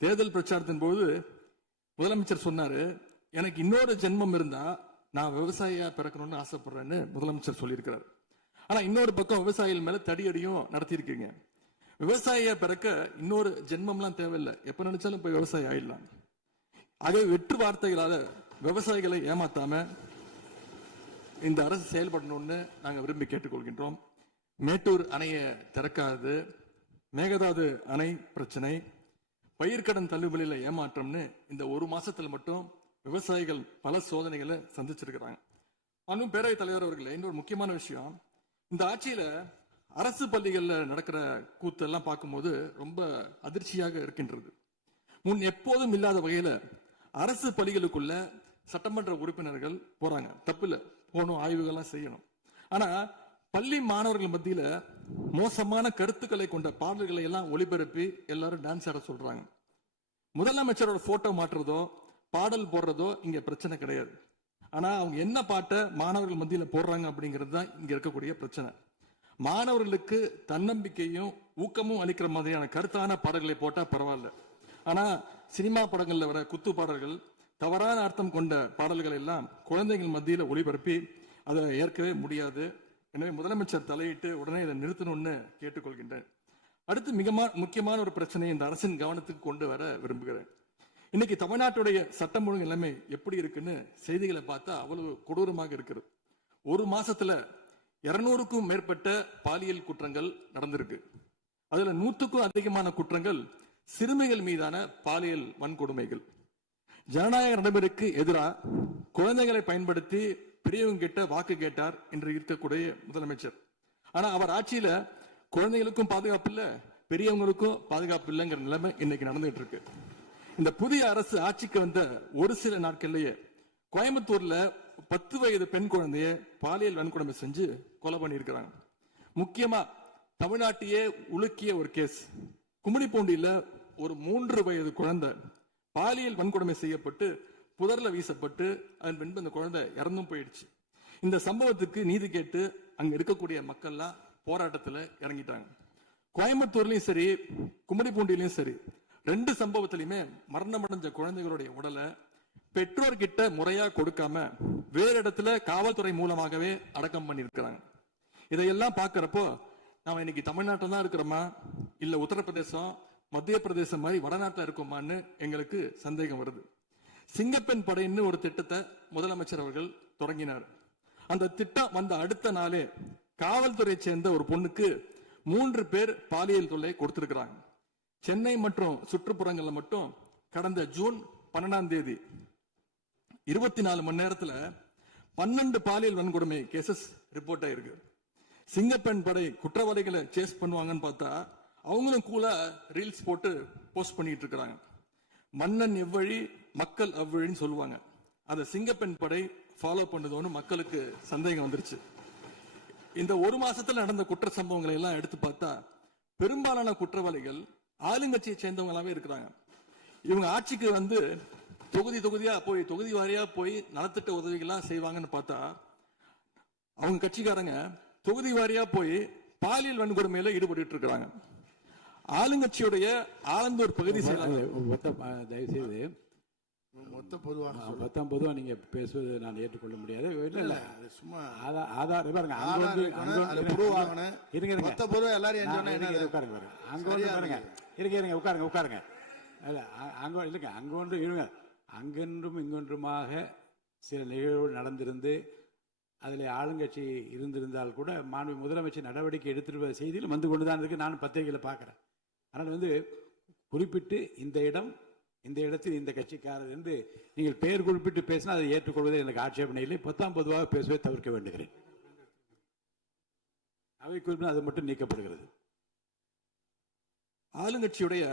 தேர்தல் பிரச்சாரத்தின் போது முதலமைச்சர் சொன்னாரு, எனக்கு இன்னொரு ஜென்மம் இருந்தா நான் விவசாயியா பிறக்கணும்னு ஆசைப்படுறேன்னு முதலமைச்சர் சொல்லியிருக்கிறார். ஆனா இன்னொரு பக்கம் விவசாயிகள் மேல தடியடியும் நடத்தியிருக்கீங்க. விவசாயியா பிறக்க இன்னொரு ஜென்மம்லாம் தேவையில்லை, எப்ப நினைச்சாலும் போய் விவசாயி ஆயிடலாம். ஆகவே வெற்று வார்த்தைகளால விவசாயிகளை ஏமாத்தாம இந்த அரசு செயல்படணும்னு நாங்க விரும்பி கேட்டுக்கொள்கின்றோம். மேட்டூர் அணையை திறக்காது, மேகதாது அணை பிரச்சனை, பயிர்க்கடன் தள்ளுபடியில ஏமாற்றம்னு இந்த ஒரு மாசத்துல மட்டும் விவசாயிகள் பல சோதனைகளை சந்திச்சிருக்கிறாங்க. இன்னும் பேரவைத் தலைவர் அவர்களே, இன்னொரு முக்கியமான விஷயம், இந்த ஆட்சியில அரசு பள்ளிகள்ல நடக்கிற கூத்தெல்லாம் பார்க்கும்போது ரொம்ப அதிர்ச்சியாக இருக்கின்றது. முன் எப்போதும் இல்லாத வகையில அரசு பள்ளிகளுக்குள்ள சட்டமன்ற உறுப்பினர்கள் போறாங்க. தப்பில்ல, போகணும், ஆய்வுகள்லாம் செய்யணும். ஆனா பள்ளி மாணவர்கள் மத்தியில மோசமான கருத்துக்களை கொண்ட பாடல்களை எல்லாம் ஒளிபரப்பி எல்லாரும் டான்ஸ் ஆட சொல்றாங்க. முதலமைச்சரோட போட்டோ மாற்றுறதோ பாடல் போடுறதோ இங்க பிரச்சனை கிடையாது. ஆனா அவங்க என்ன பாட்டை மாணவர்கள் மத்தியில போடுறாங்க அப்படிங்கிறது தான் இங்க இருக்கக்கூடிய பிரச்சனை. மாணவர்களுக்கு தன்னம்பிக்கையும் ஊக்கமும் அளிக்கிற மாதிரியான கருத்தான பாடல்களை போட்டா பரவாயில்ல. ஆனா சினிமா படங்கள்ல வர குத்து பாடல்கள், தவறான அர்த்தம் கொண்ட பாடல்கள் எல்லாம் குழந்தைகள் மத்தியில ஒளிபரப்பி அதை ஏற்கவே முடியாது. எனவே முதலமைச்சர் தலையிட்டு உடனே இதை நிறுத்தணும்னு கேட்டுக்கொள்கின்றேன். அடுத்து மிக முக்கியமான ஒரு பிரச்சனையை இந்த அரசின் கவனத்துக்கு கொண்டு வர விரும்புகிறேன். இன்னைக்கு தமிழ்நாட்டுடைய சட்டம் ஒழுங்கு நிலைமை எப்படி இருக்குன்னு செய்திகளை பார்த்தா அவ்வளவு கொடூரமாக இருக்கிறது. ஒரு மாசத்துல 200க்கும் மேற்பட்ட பாலியல் குற்றங்கள் நடந்திருக்கு. அதுல 100க்கும் அதிகமான குற்றங்கள் சிறுமிகள் மீதான பாலியல் வன்கொடுமைகள். ஜனநாயக நடைமுறைக்கு எதிராக குழந்தைகளை பயன்படுத்தி பெரியவங்க கிட்ட வாக்கு கேட்டார் என்று இருக்கக்கூடிய முதலமைச்சர். ஆனா அவர் ஆட்சியில குழந்தைகளுக்கும் பாதுகாப்பு இல்ல, பெரியவங்களுக்கும் பாதுகாப்பு இல்லைங்கிற நிலைமை இன்னைக்கு நடந்துட்டு இருக்கு. இந்த புதிய அரசு ஆட்சிக்கு வந்த ஒரு சில நாட்கள்லயே கோயம்புத்தூர்ல 10 வயது பெண் குழந்தைய பாலியல் வன்கொடுமை செஞ்சு கொலை பண்ணியிருக்கிறாங்க. முக்கியமா தமிழ்நாட்டையே உலுக்கிய ஒரு கேஸ், கும்மிடிப்பூண்டியில ஒரு 3 வயது குழந்தை பாலியல் வன்கொடுமை செய்யப்பட்டு புதர்ல வீசப்பட்டு அதன் பின்பு இந்த குழந்தை இறந்தும் போயிடுச்சு. இந்த சம்பவத்துக்கு நீதி கேட்டு அங்க இருக்கக்கூடிய மக்கள்லாம் போராட்டத்துல இறங்கிட்டாங்க. கோயம்புத்தூர்லயும் சரி, கும்மிடிப்பூண்டியிலையும் சரி, 2 சம்பவத்திலையுமே மரணமடைஞ்ச குழந்தைகளுடைய உடலை பெற்றோர்கிட்ட முறையா கொடுக்காம வேறு இடத்துல காவல்துறை மூலமாகவே அடக்கம் பண்ணிருக்கிறாங்க. இதையெல்லாம் பாக்குறப்போ நாம இன்னைக்கு தமிழ்நாட்டில் தான் இருக்கிறோமா, இல்ல உத்தரப்பிரதேசம், மத்திய பிரதேசம் மாதிரி வடநாட்டில் இருக்கோமான்னு எங்களுக்கு சந்தேகம் வருது. சிங்கப்பெண் படைன்னு ஒரு திட்டத்தை முதலமைச்சர் அவர்கள் தொடங்கினார். அந்த திட்டம் வந்த அடுத்த நாளே காவல்துறை சேர்ந்த ஒரு பொண்ணுக்கு 3 பேர் பாலியல் தொல்லை கொடுத்திருக்கிறாங்க. சென்னை மற்றும் சுற்றுப்புறங்கள்ல மட்டும் கடந்த ஜூன் 12ஆம் தேதி 24 மணி நேரத்துல 12 பாலியல் வன்கொடுமை கேசஸ் ரிப்போர்ட் ஆயிருக்கு. சிங்கப்பெண் படை குற்றவாளிகளை சேஸ் பண்ணுவாங்கன்னு பார்த்தா அவங்களும் கூட ரீல்ஸ் போட்டு போஸ்ட் பண்ணிட்டு இருக்காங்க. மன்னன் எவ்வழி மக்கள் அவ்வழின்னு சொல்லுவாங்க. அதை சிங்கப்பெண் படை ஃபாலோ பண்ணுதோன்னு மக்களுக்கு சந்தேகம் வந்துருச்சு. இந்த ஒரு மாசத்துல நடந்த குற்ற சம்பவங்களை எல்லாம் எடுத்து பார்த்தா பெரும்பாலான குற்றவாளிகள் ஆளுங்கட்சியை சேர்ந்தவங்களாவே இருக்கிறாங்க. இவங்க ஆட்சிக்கு வந்து தொகுதியா போய் தொகுதி வாரியா போய் நலத்திட்ட உதவிகள்லாம் செய்வாங்கன்னு பார்த்தா அவங்க கட்சிக்காரங்க தொகுதி வாரியா போய் பாலியல் வன்கொடுமையில ஈடுபட்டு இருக்காங்க. ஆளுங்கட்சியுடைய ஆலந்தூர் பகுதி செயலாளர் தயவு செய்து மொத்த பொதுவாக மொத்தம் பொதுவா நீங்க பேசுவது நான் ஏற்றுக்கொள்ள முடியாது. இல்ல அது சும்மா ஆதார் பாருங்க, அங்க வந்து இருங்க மொத்த பொதுவா எல்லாரும் உட்காருங்க, அங்க வந்து பாருங்க, இருங்க உட்காருங்க. இல்ல அங்க இல்லைங்க, அங்க ஒன்று இருங்க, அங்கென்றும் இங்கொன்றுமாக சில நிகழ்வுகள் நடந்திருந்து அதில் ஆளுங்கட்சி இருந்திருந்தால் கூட மாண்பு முதலமைச்சர் நடவடிக்கை எடுத்துட்டு செய்தியில் வந்து கொண்டுதான் இருக்கு. நான் பத்திரிகையில் பார்க்கிறேன். அதனால் வந்து குறிப்பிட்டு இந்த இடத்தில் இந்த கட்சிக்காரர் என்று நீங்கள் பெயர் குறிப்பிட்டு பேசினா அதை ஏற்றுக்கொள்வதை எனக்கு ஆட்சேபனை இல்லை. பொதுவாக பேசுவதை தவிர்க்க வேண்டுகிறேன். அவை குறிப்பிட்டு அது மட்டும் நீக்கப்படுகிறது. ஆளுங்கட்சியுடைய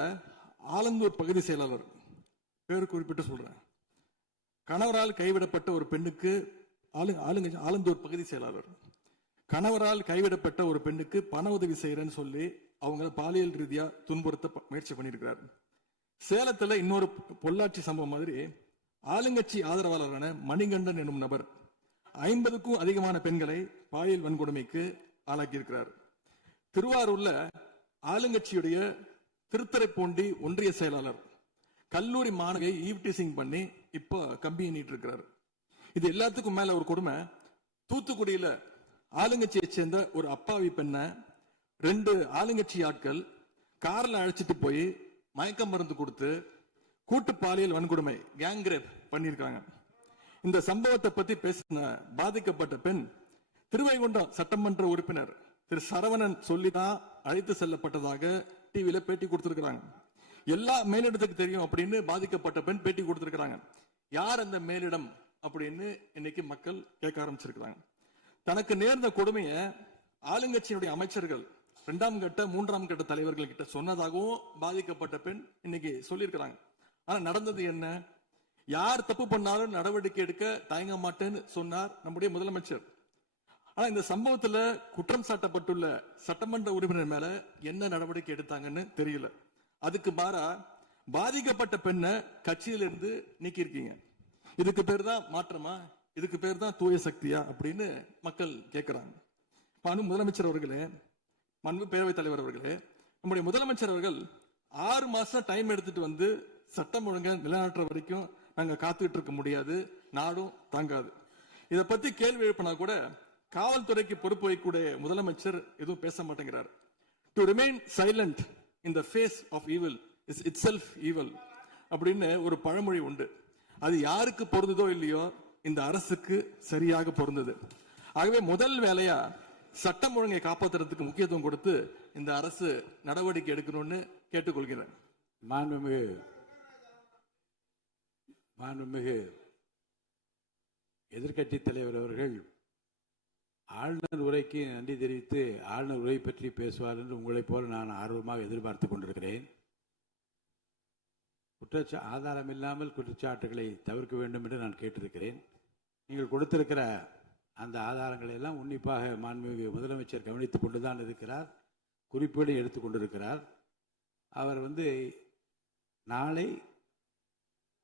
ஆலந்தூர் பகுதி செயலாளர் பேர் குறிப்பிட்டு சொல்றேன். கணவரால் கைவிடப்பட்ட ஒரு பெண்ணுக்கு ஆலந்தூர் பகுதி செயலாளர் கணவரால் கைவிடப்பட்ட ஒரு பெண்ணுக்கு பண உதவி செய்யறேன்னு சொல்லி அவங்கள பாலியல் ரீதியா துன்புறுத்த முயற்சி பண்ணியிருக்கிறார். சேலத்துல இன்னொரு பொள்ளாச்சி சம்பவம் மாதிரி ஆளுங்கட்சி ஆதரவாளரான மணிகண்டன் எனும் நபர் 50க்கும் அதிகமான பெண்களை பாலியல் வன்கொடுமைக்கு ஆளாக்கியிருக்கிறார். திருவாரூர்ல ஆளுங்கட்சியுடைய திருத்துறைப்பூண்டி ஒன்றிய செயலாளர் கல்லூரி மாணவியை ஈவ்டீசிங் பண்ணி இப்ப கம்பி எண்ணிட்டு இருக்கிறார். இது எல்லாத்துக்கும் மேல ஒரு கொடுமை, தூத்துக்குடியில ஆளுங்கட்சியை சேர்ந்த ஒரு அப்பாவி பெண்ணை 2 ஆளுங்கட்சி ஆட்கள் கார்ல அழைச்சிட்டு போய் மயக்க மருந்து கொடுத்து கூட்டு பாலியல் வன்கொடுமை கேங் ரேப் பண்ணிருக்காங்க. இந்த சம்பவத்தை பத்தி பேசின பாதிக்கப்பட்ட பெண் திருவைகுண்டம் சட்டமன்ற உறுப்பினர் திரு சரவணன் சொல்லிதான் அழைத்து செல்லப்பட்டதாக டிவியில பேட்டி கொடுத்திருக்கிறாங்க. எல்லா மேலிடத்துக்கு தெரியும் அப்படின்னு பாதிக்கப்பட்ட பெண் பேட்டி கொடுத்திருக்கிறாங்க. யார் அந்த மேலிடம் அப்படின்னு இன்னைக்கு மக்கள் கேட்க ஆரம்பிச்சிருக்கிறாங்க. தனக்கு நேர்ந்த கொடுமையை ஆளுங்கட்சியினுடைய அமைச்சர்கள் 2ஆம் கட்ட 3ஆம் கட்ட தலைவர்கள் கிட்ட சொன்னதாகவும் பாதிக்கப்பட்ட பெண் இன்னைக்கு சொல்லியிருக்கிறாங்க. ஆனா நடந்தது என்ன? யார் தப்பு பண்ணாலும் நடவடிக்கை எடுக்க தயங்க மாட்டேன்னு சொன்னார் நம்முடைய முதலமைச்சர். ஆனா இந்த சம்பவத்துல குற்றம் சாட்டப்பட்டுள்ள சட்டமன்ற உறுப்பினர் மேல என்ன நடவடிக்கை எடுத்தாங்கன்னு தெரியல. அதுக்கு மாறா பாதிக்கப்பட்ட பெண்ணை கட்சியிலிருந்து நீக்கி இருக்கீங்க. இதுக்கு பேர் தான் மாற்றமா? இதுக்கு பேர் தான் தூய சக்தியா அப்படின்னு மக்கள் கேட்கிறாங்க. முதலமைச்சர் அவர்களே, மாண்பு பேரவைத் தலைவர் அவர்களே, நம்முடைய முதலமைச்சர் அவர்கள் 6 மாசம் டைம் எடுத்துட்டு வந்து சட்டம் ஒழுங்கை நிலைநாட்டுற வரைக்கும் நாங்க காத்துக்கிட்டு இருக்க முடியாது, நாடும் தாங்காது. இதை பத்தி கேள்வி எழுப்பினா கூட காவல்துறைக்கு பொறுப்பு வைக்கக்கூடிய முதலமைச்சர் எதுவும் பேச மாட்டேங்கிறார். To remain silent in the face of evil is itself evil அப்படின்னு ஒரு பழமொழி உண்டு. அது யாருக்கு பொருந்ததோ இல்லையோ இந்த அரசுக்கு சரியாக பொருந்தது. ஆகவே முதல் வேலையா சட்டம் ஒழுங்கை காப்பாற்றுறதுக்கு முக்கியத்துவம் கொடுத்து இந்த அரசு நடவடிக்கை எடுக்கணும்னு கேட்டுக்கொள்கிறேன். மாண்புமிகு எதிர்கட்சி தலைவர் அவர்கள் ஆளுநர் உரைக்கு நன்றி தெரிவித்து ஆளுநர் உரை பற்றி பேசுவார் என்று உங்களைப் போல நான் ஆர்வமாக எதிர்பார்த்து கொண்டிருக்கிறேன். ஆதாரம் இல்லாமல் குற்றச்சாட்டுகளை தவிர்க்க வேண்டும் என்று நான் கேட்டிருக்கிறேன். நீங்கள் கொடுத்திருக்கிற அந்த ஆதாரங்களை எல்லாம் உன்னிப்பாக மாண்புமிகு முதலமைச்சர் கவனித்துக் கொண்டுதான் இருக்கிறார், குறிப்பீடு எடுத்துக் கொண்டிருக்கிறார். அவர் நாளை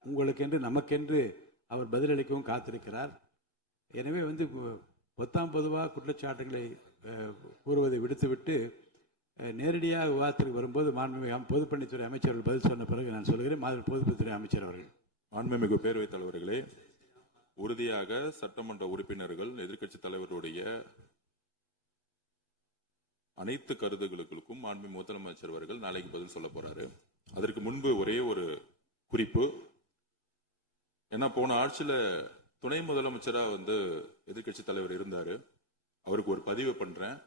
உங்களுக்கென்று நமக்கென்று அவர் பதிலளிக்கவும் காத்திருக்கிறார். எனவே பொதுவாக குற்றச்சாட்டுகளை கூறுவதை விடுத்துவிட்டு நேரடியாக விவாதத்திற்கு வரும்போது மாண்புமிகு பொதுப்பணித்துறை அமைச்சர்கள் பதில் சொன்ன பிறகு நான் சொல்கிறேன். பொதுப்பணித்துறை அமைச்சர் அவர்கள். மாண்புமிகு பேரவைத் தலைவர்களே, உறுதியாக சட்டமன்ற உறுப்பினர்கள் எதிர்க்கட்சி தலைவருடைய அனைத்து கருத்துக்களுக்கும் மாண்புமிகு முதலமைச்சர் அவர்கள் நாளைக்கு பதில் சொல்ல போறாரு. அதற்கு முன்பு ஒரே ஒரு குறிப்பு. ஏன்னா போன ஆட்சியில துணை முதலமைச்சரா எதிர்க்கட்சி தலைவர் இருந்தாரு. அவருக்கு ஒரு பதிவு பண்றேன்.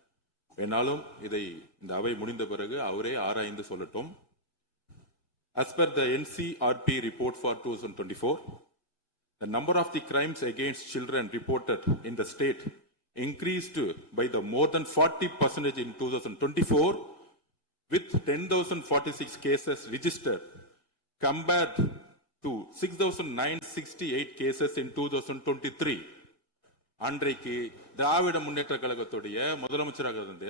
வேணாலும் இதை இந்த அவை முடிந்த பிறகு அவரே ஆராய்ந்து சொல்லட்டும். As per the NCRP report for 2024, the number of the crimes against children reported in the state increased by the more than 40% in 2024, with 10,046 cases registered compared to 6,968 cases in 2023. அன்றைக்கு திராவிட முன்னேற்ற கழகத்துடைய முதலமைச்சராக இருந்த